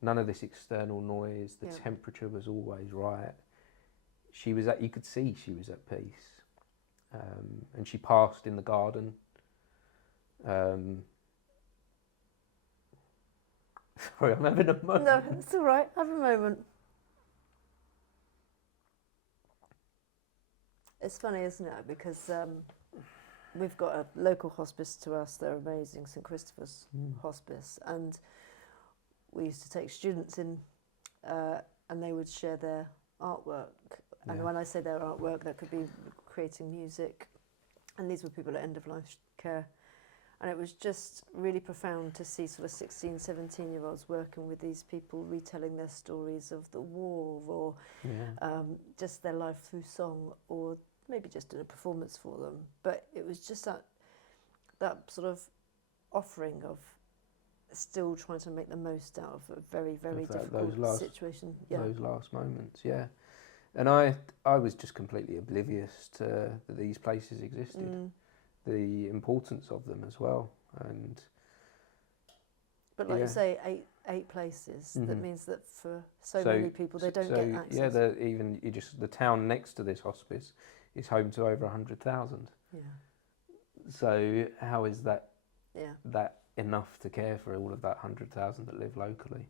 None of this external noise. The temperature was always right. You could see she was at peace. And she passed in the garden. Sorry, I'm having a moment. No, it's all right. Have a moment. It's funny, isn't it? Because we've got a local hospice to us. They're amazing, St Christopher's Hospice, and we used to take students in, and they would share their artwork. And when I say their artwork, that could be creating music, and these were people at end of life care. And it was just really profound to see sort of 16, 17-year-olds working with these people, retelling their stories of the war, or just their life through song, or maybe just doing a performance for them. But it was just that sort of offering of still trying to make the most out of a very, very difficult situation. Those last moments, yeah. And I was just completely oblivious to that these places existed. The importance of them as well, but like you say, eight places. That means that for so many people, they don't get access. Yeah, the town next to this hospice is home to over 100,000. Yeah. So how is that? Yeah. That enough to care for all of that 100,000 that live locally?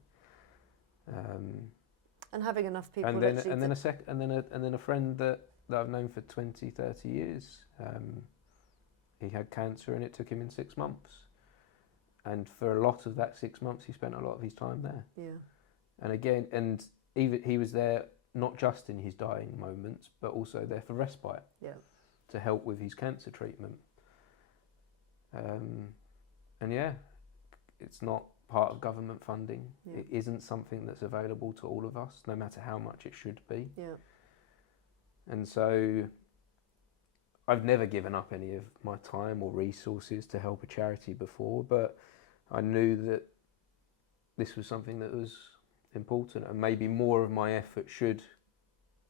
And having enough people. And then a friend that I've known for 20, 30 years. He had cancer and it took him in 6 months. And for a lot of that 6 months, he spent a lot of his time there. Yeah. And again, and even he was there not just in his dying moments, but also there for respite. Yeah. To help with his cancer treatment. And it's not part of government funding. Yeah. It isn't something that's available to all of us, no matter how much it should be. Yeah. And so I've never given up any of my time or resources to help a charity before, but I knew that this was something that was important, and maybe more of my effort should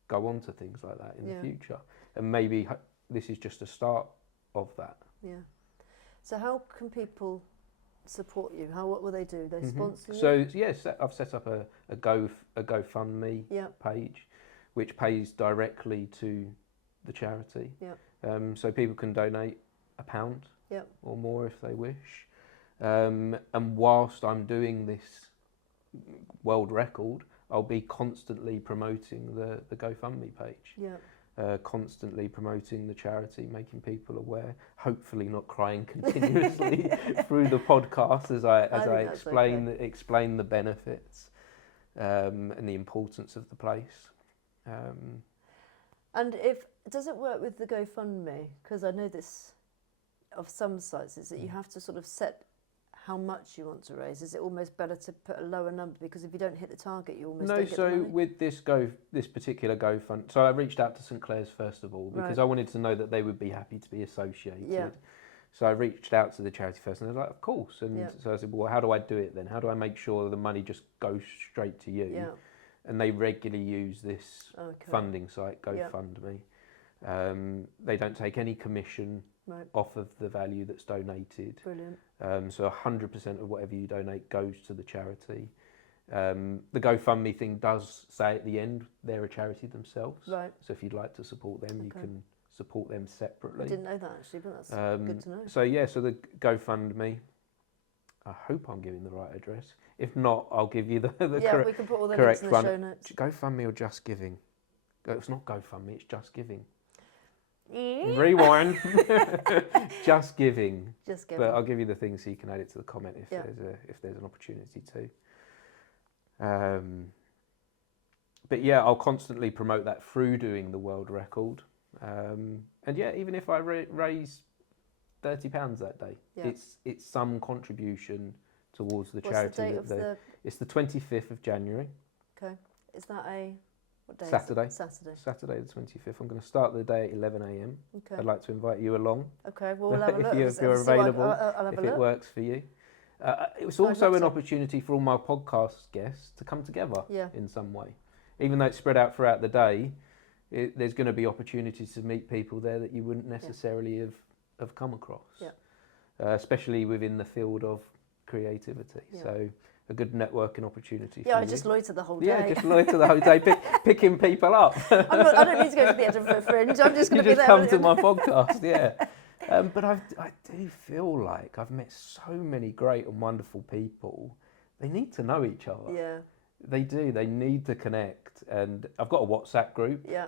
go on to things like that in the future. And maybe this is just a start of that. Yeah. So how can people support you? What will they do? They sponsor you? So yes, I've set up a GoFundMe page, which pays directly to the charity. Yeah. So people can donate £1 or more if they wish. And whilst I'm doing this world record, I'll be constantly promoting the GoFundMe page. Yeah. Constantly promoting the charity, making people aware, hopefully not crying continuously through the podcast as I explain the benefits and the importance of the place. And does it work with the GoFundMe? Because I know this of some sites is that you have to sort of set how much you want to raise. Is it almost better to put a lower number, because if you don't hit the target, you almost don't get the money? No, so with this particular GoFund, so I reached out to St Clair's first of all, because I wanted to know that they would be happy to be associated. Yeah. So I reached out to the charity first, and they were like, of course. And so I said, well, how do I do it then? How do I make sure the money just goes straight to you? Yeah. And they regularly use this funding site, GoFundMe. They don't take any commission off of the value that's donated. Brilliant. So 100% of whatever you donate goes to the charity. The GoFundMe thing does say at the end they're a charity themselves. Right. So if you'd like to support them, you can support them separately. I didn't know that actually, but that's good to know. So the GoFundMe, I hope I'm giving the right address. If not, I'll give you the correct, we can put all the correct links in the one. show notes. GoFundMe or Just Giving? It's not GoFundMe, it's Just Giving. Rewind. Just Giving. Just Giving. But I'll give you the thing so you can add it to the comment if there's an opportunity to. But yeah, I'll constantly promote that through doing the world record. And yeah, even if I raise £30 that day, it's some contribution towards the charity. What's the date of It's the 25th of January. Okay. Is that what day Saturday. Is it? Saturday the 25th. I'm going to start the day at 11 a.m. Okay. I'd like to invite you along. Okay, well, we'll have a look. if you're available, I'll have if a look. it works for you. It's also an opportunity for all my podcast guests to come together in some way. Even though it's spread out throughout the day, there's going to be opportunities to meet people there that you wouldn't necessarily have come across, especially within the field of creativity. Yeah. So a good networking opportunity for you. I just loiter the whole day. Yeah, just loiter the whole day, picking people up. I don't need to go to the Edinburgh Fringe. I'm just going to be there. You just come to my podcast, But I do feel like I've met so many great and wonderful people they need to know each other. Yeah. They do. They need to connect. And I've got a WhatsApp group. Yeah.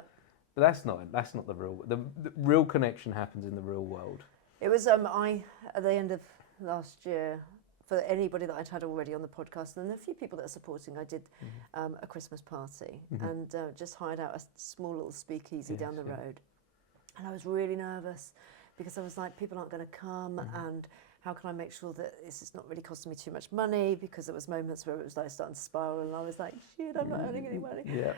But that's not the real. The real connection happens in the real world. It was at the end of last year, for anybody that I'd had already on the podcast, and a few people that are supporting, I did a Christmas party and just hired out a small little speakeasy down the road. And I was really nervous because I was like, people aren't going to come, and how can I make sure that this is not really costing me too much money? Because there was moments where it was like starting to spiral, and I was like, shit, I'm not earning any money. Yeah.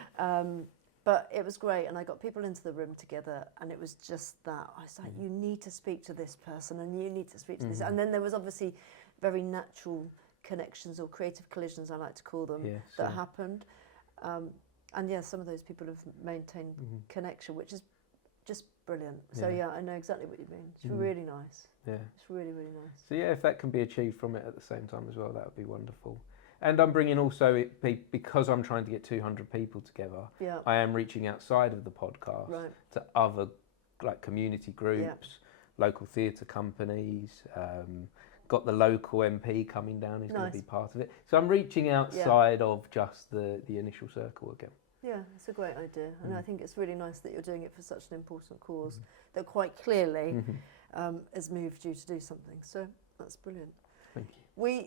But it was great, and I got people into the room together, and it was just that. I was like, you need to speak to this person, and you need to speak to this. And then there was obviously very natural connections, or creative collisions, I like to call them, that happened. And yeah, some of those people have maintained connection, which is just brilliant. So yeah, I know exactly what you mean. It's really nice. Yeah. It's really, really nice. So yeah, if that can be achieved from it at the same time as well, that would be wonderful. And I'm bringing also, because I'm trying to get 200 people together, I am reaching outside of the podcast to other like community groups, local theatre companies, got the local MP coming down who's going to be part of it. So I'm reaching outside of just the initial circle again. Yeah, it's a great idea. And I think it's really nice that you're doing it for such an important cause that quite clearly has moved you to do something. So that's brilliant. Thank you.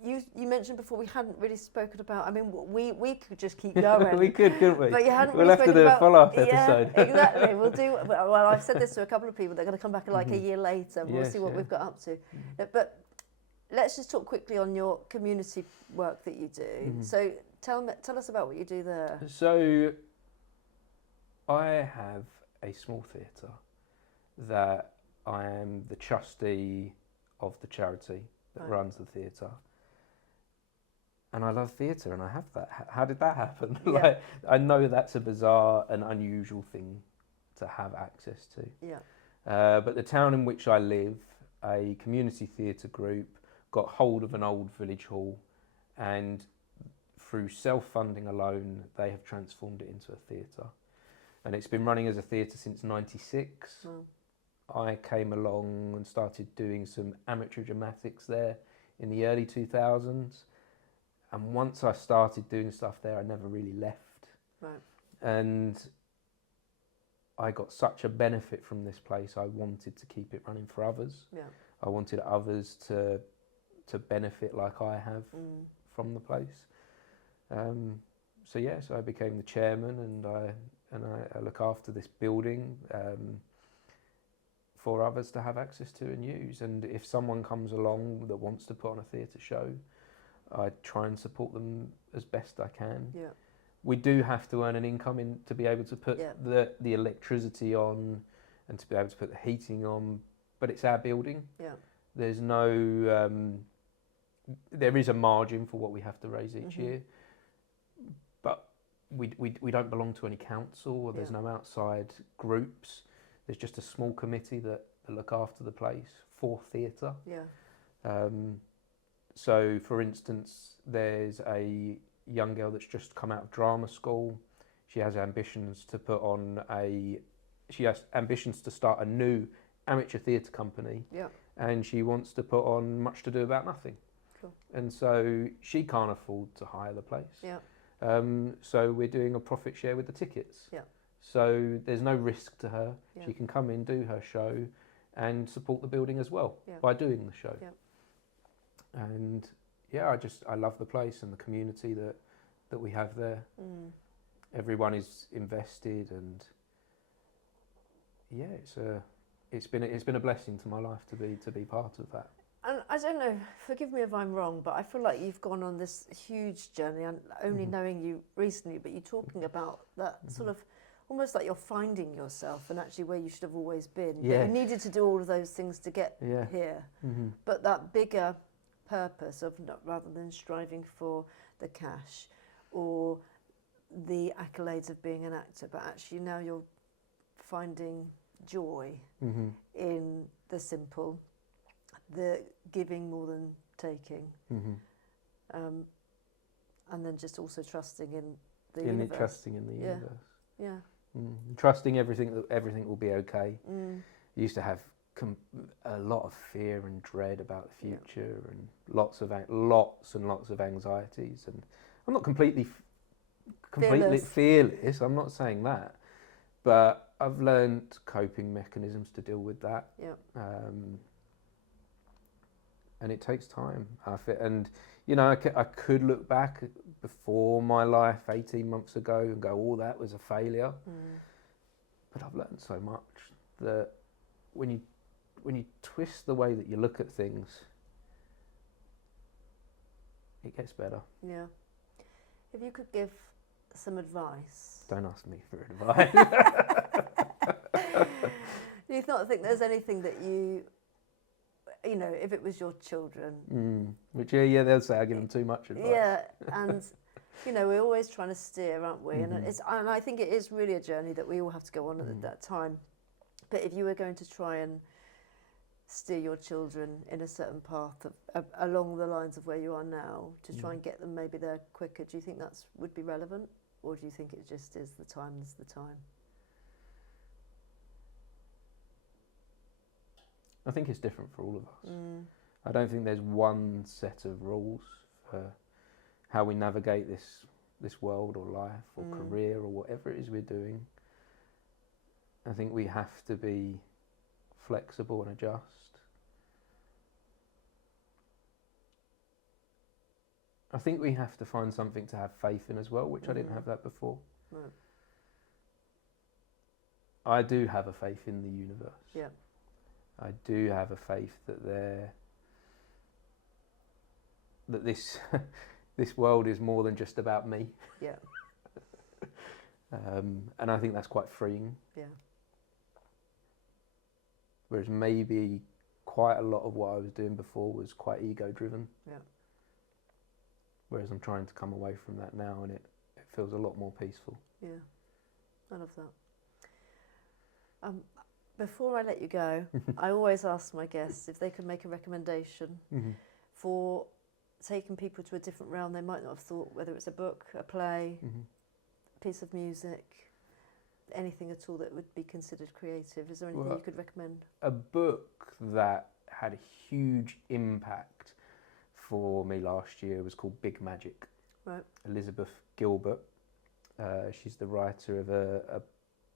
You mentioned before we hadn't really spoken about. I mean, we could just keep going. We could, couldn't we? But you hadn't. We'll really have to do a follow-up episode. Yeah, exactly. We'll do. Well, I've said this to a couple of people. They're going to come back like a year later. And we'll see what we've got up to. But let's just talk quickly on your community work that you do. So tell us about what you do there. So I have a small theatre that I am the trustee of the charity that runs the theatre. And I love theatre, and I have that. How did that happen? Yeah. Like, I know that's a bizarre and unusual thing to have access to. Yeah. But the town in which I live, a community theatre group got hold of an old village hall, and through self-funding alone, they have transformed it into a theatre. And it's been running as a theatre since '96. I came along and started doing some amateur dramatics there in the early 2000s. And once I started doing stuff there, I never really left. Right. And I got such a benefit from this place, I wanted to keep it running for others. Yeah. I wanted others to benefit like I have from the place. So I became the chairman, and I look after this building for others to have access to and use. And if someone comes along that wants to put on a theatre show, I try and support them as best I can. Yeah. We do have to earn an income to be able to put the electricity on and to be able to put the heating on, but it's our building. Yeah. There's no, there is a margin for what we have to raise each year, but we don't belong to any council, or there's no outside groups. There's just a small committee that look after the place for theatre. Yeah. So, for instance, there's a young girl that's just come out of drama school. She has ambitions to start a new amateur theatre company. Yeah. And she wants to put on Much to Do About Nothing. Cool. And so she can't afford to hire the place. Yeah. So we're doing a profit share with the tickets. Yeah. So there's no risk to her. Yeah. She can come in, do her show, and support the building as well by doing the show. Yeah. And I love the place and the community that we have there. Everyone is invested, and it's been a blessing to my life to be part of that. And I don't know, forgive me if I'm wrong, but I feel like you've gone on this huge journey, and only knowing you recently, but you're talking about that sort of almost like you're finding yourself and actually where you should have always been. Yeah. But you needed to do all of those things to get here. But that bigger purpose of rather than striving for the cash or the accolades of being an actor, but actually now you're finding joy in the simple, the giving more than taking, and then just also trusting in the universe. Trusting in the universe. Yeah. Trusting everything will be okay. I used to have a lot of fear and dread about the future, and lots and lots of anxieties. And I'm not completely fearless. I'm not saying that, but I've learned coping mechanisms to deal with that. Yeah. And it takes time. And you know, I could look back before my life 18 months ago and go, "Oh, that was a failure." But I've learned so much that when you twist the way that you look at things, it gets better. Yeah. If you could give some advice. Don't ask me for advice. Do you not think there's anything that you know, if it was your children? Which, yeah, they'll say I give them too much advice. Yeah, and you know, we're always trying to steer, aren't we? And and I think it is really a journey that we all have to go on at that time. But if you were going to try and steer your children in a certain path along the lines of where you are now, to try and get them maybe there quicker, do you think that would be relevant? Or do you think it just is the time is the time? I think it's different for all of us. I don't think there's one set of rules for how we navigate this world or life or career or whatever it is we're doing. I think we have to be flexible and adjust. I think we have to find something to have faith in as well, which I didn't have that before. Right. I do have a faith in the universe. Yeah. I do have a faith that this this world is more than just about me. Yeah. And I think that's quite freeing. Yeah. Whereas maybe quite a lot of what I was doing before was quite ego driven. Yeah. Whereas I'm trying to come away from that now, and it feels a lot more peaceful. Yeah. I love that. Before I let you go, I always ask my guests if they could make a recommendation for taking people to a different realm they might not have thought, whether it's a book, a play, a piece of music, anything at all that would be considered creative. Is there anything you could recommend? A book that had a huge impact for me last year was called Big Magic. Right. Elizabeth Gilbert. She's the writer of a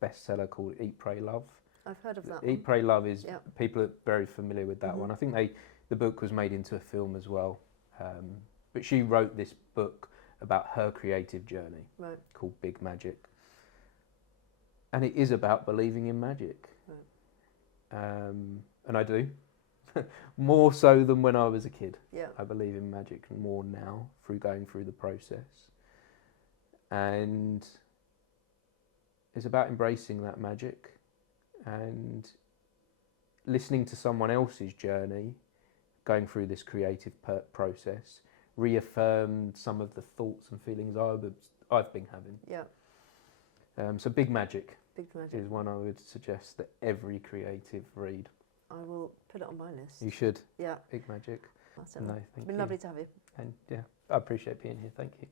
bestseller called Eat, Pray, Love. I've heard of that. Eat, Pray, Love is, people are very familiar with that one. I think the book was made into a film as well. But she wrote this book about her creative journey, called Big Magic. And it is about believing in magic. Right. And I do. More so than when I was a kid. Yeah. I believe in magic more now through going through the process. And it's about embracing that magic and listening to someone else's journey, going through this creative process, reaffirmed some of the thoughts and feelings I've been having. Yeah. So Big Magic. Big Magic is one I would suggest that every creative read. I will put it on my list. You should. Yeah. Big Magic. That's it. No, thank you. It's been lovely to have you. And yeah, I appreciate being here. Thank you.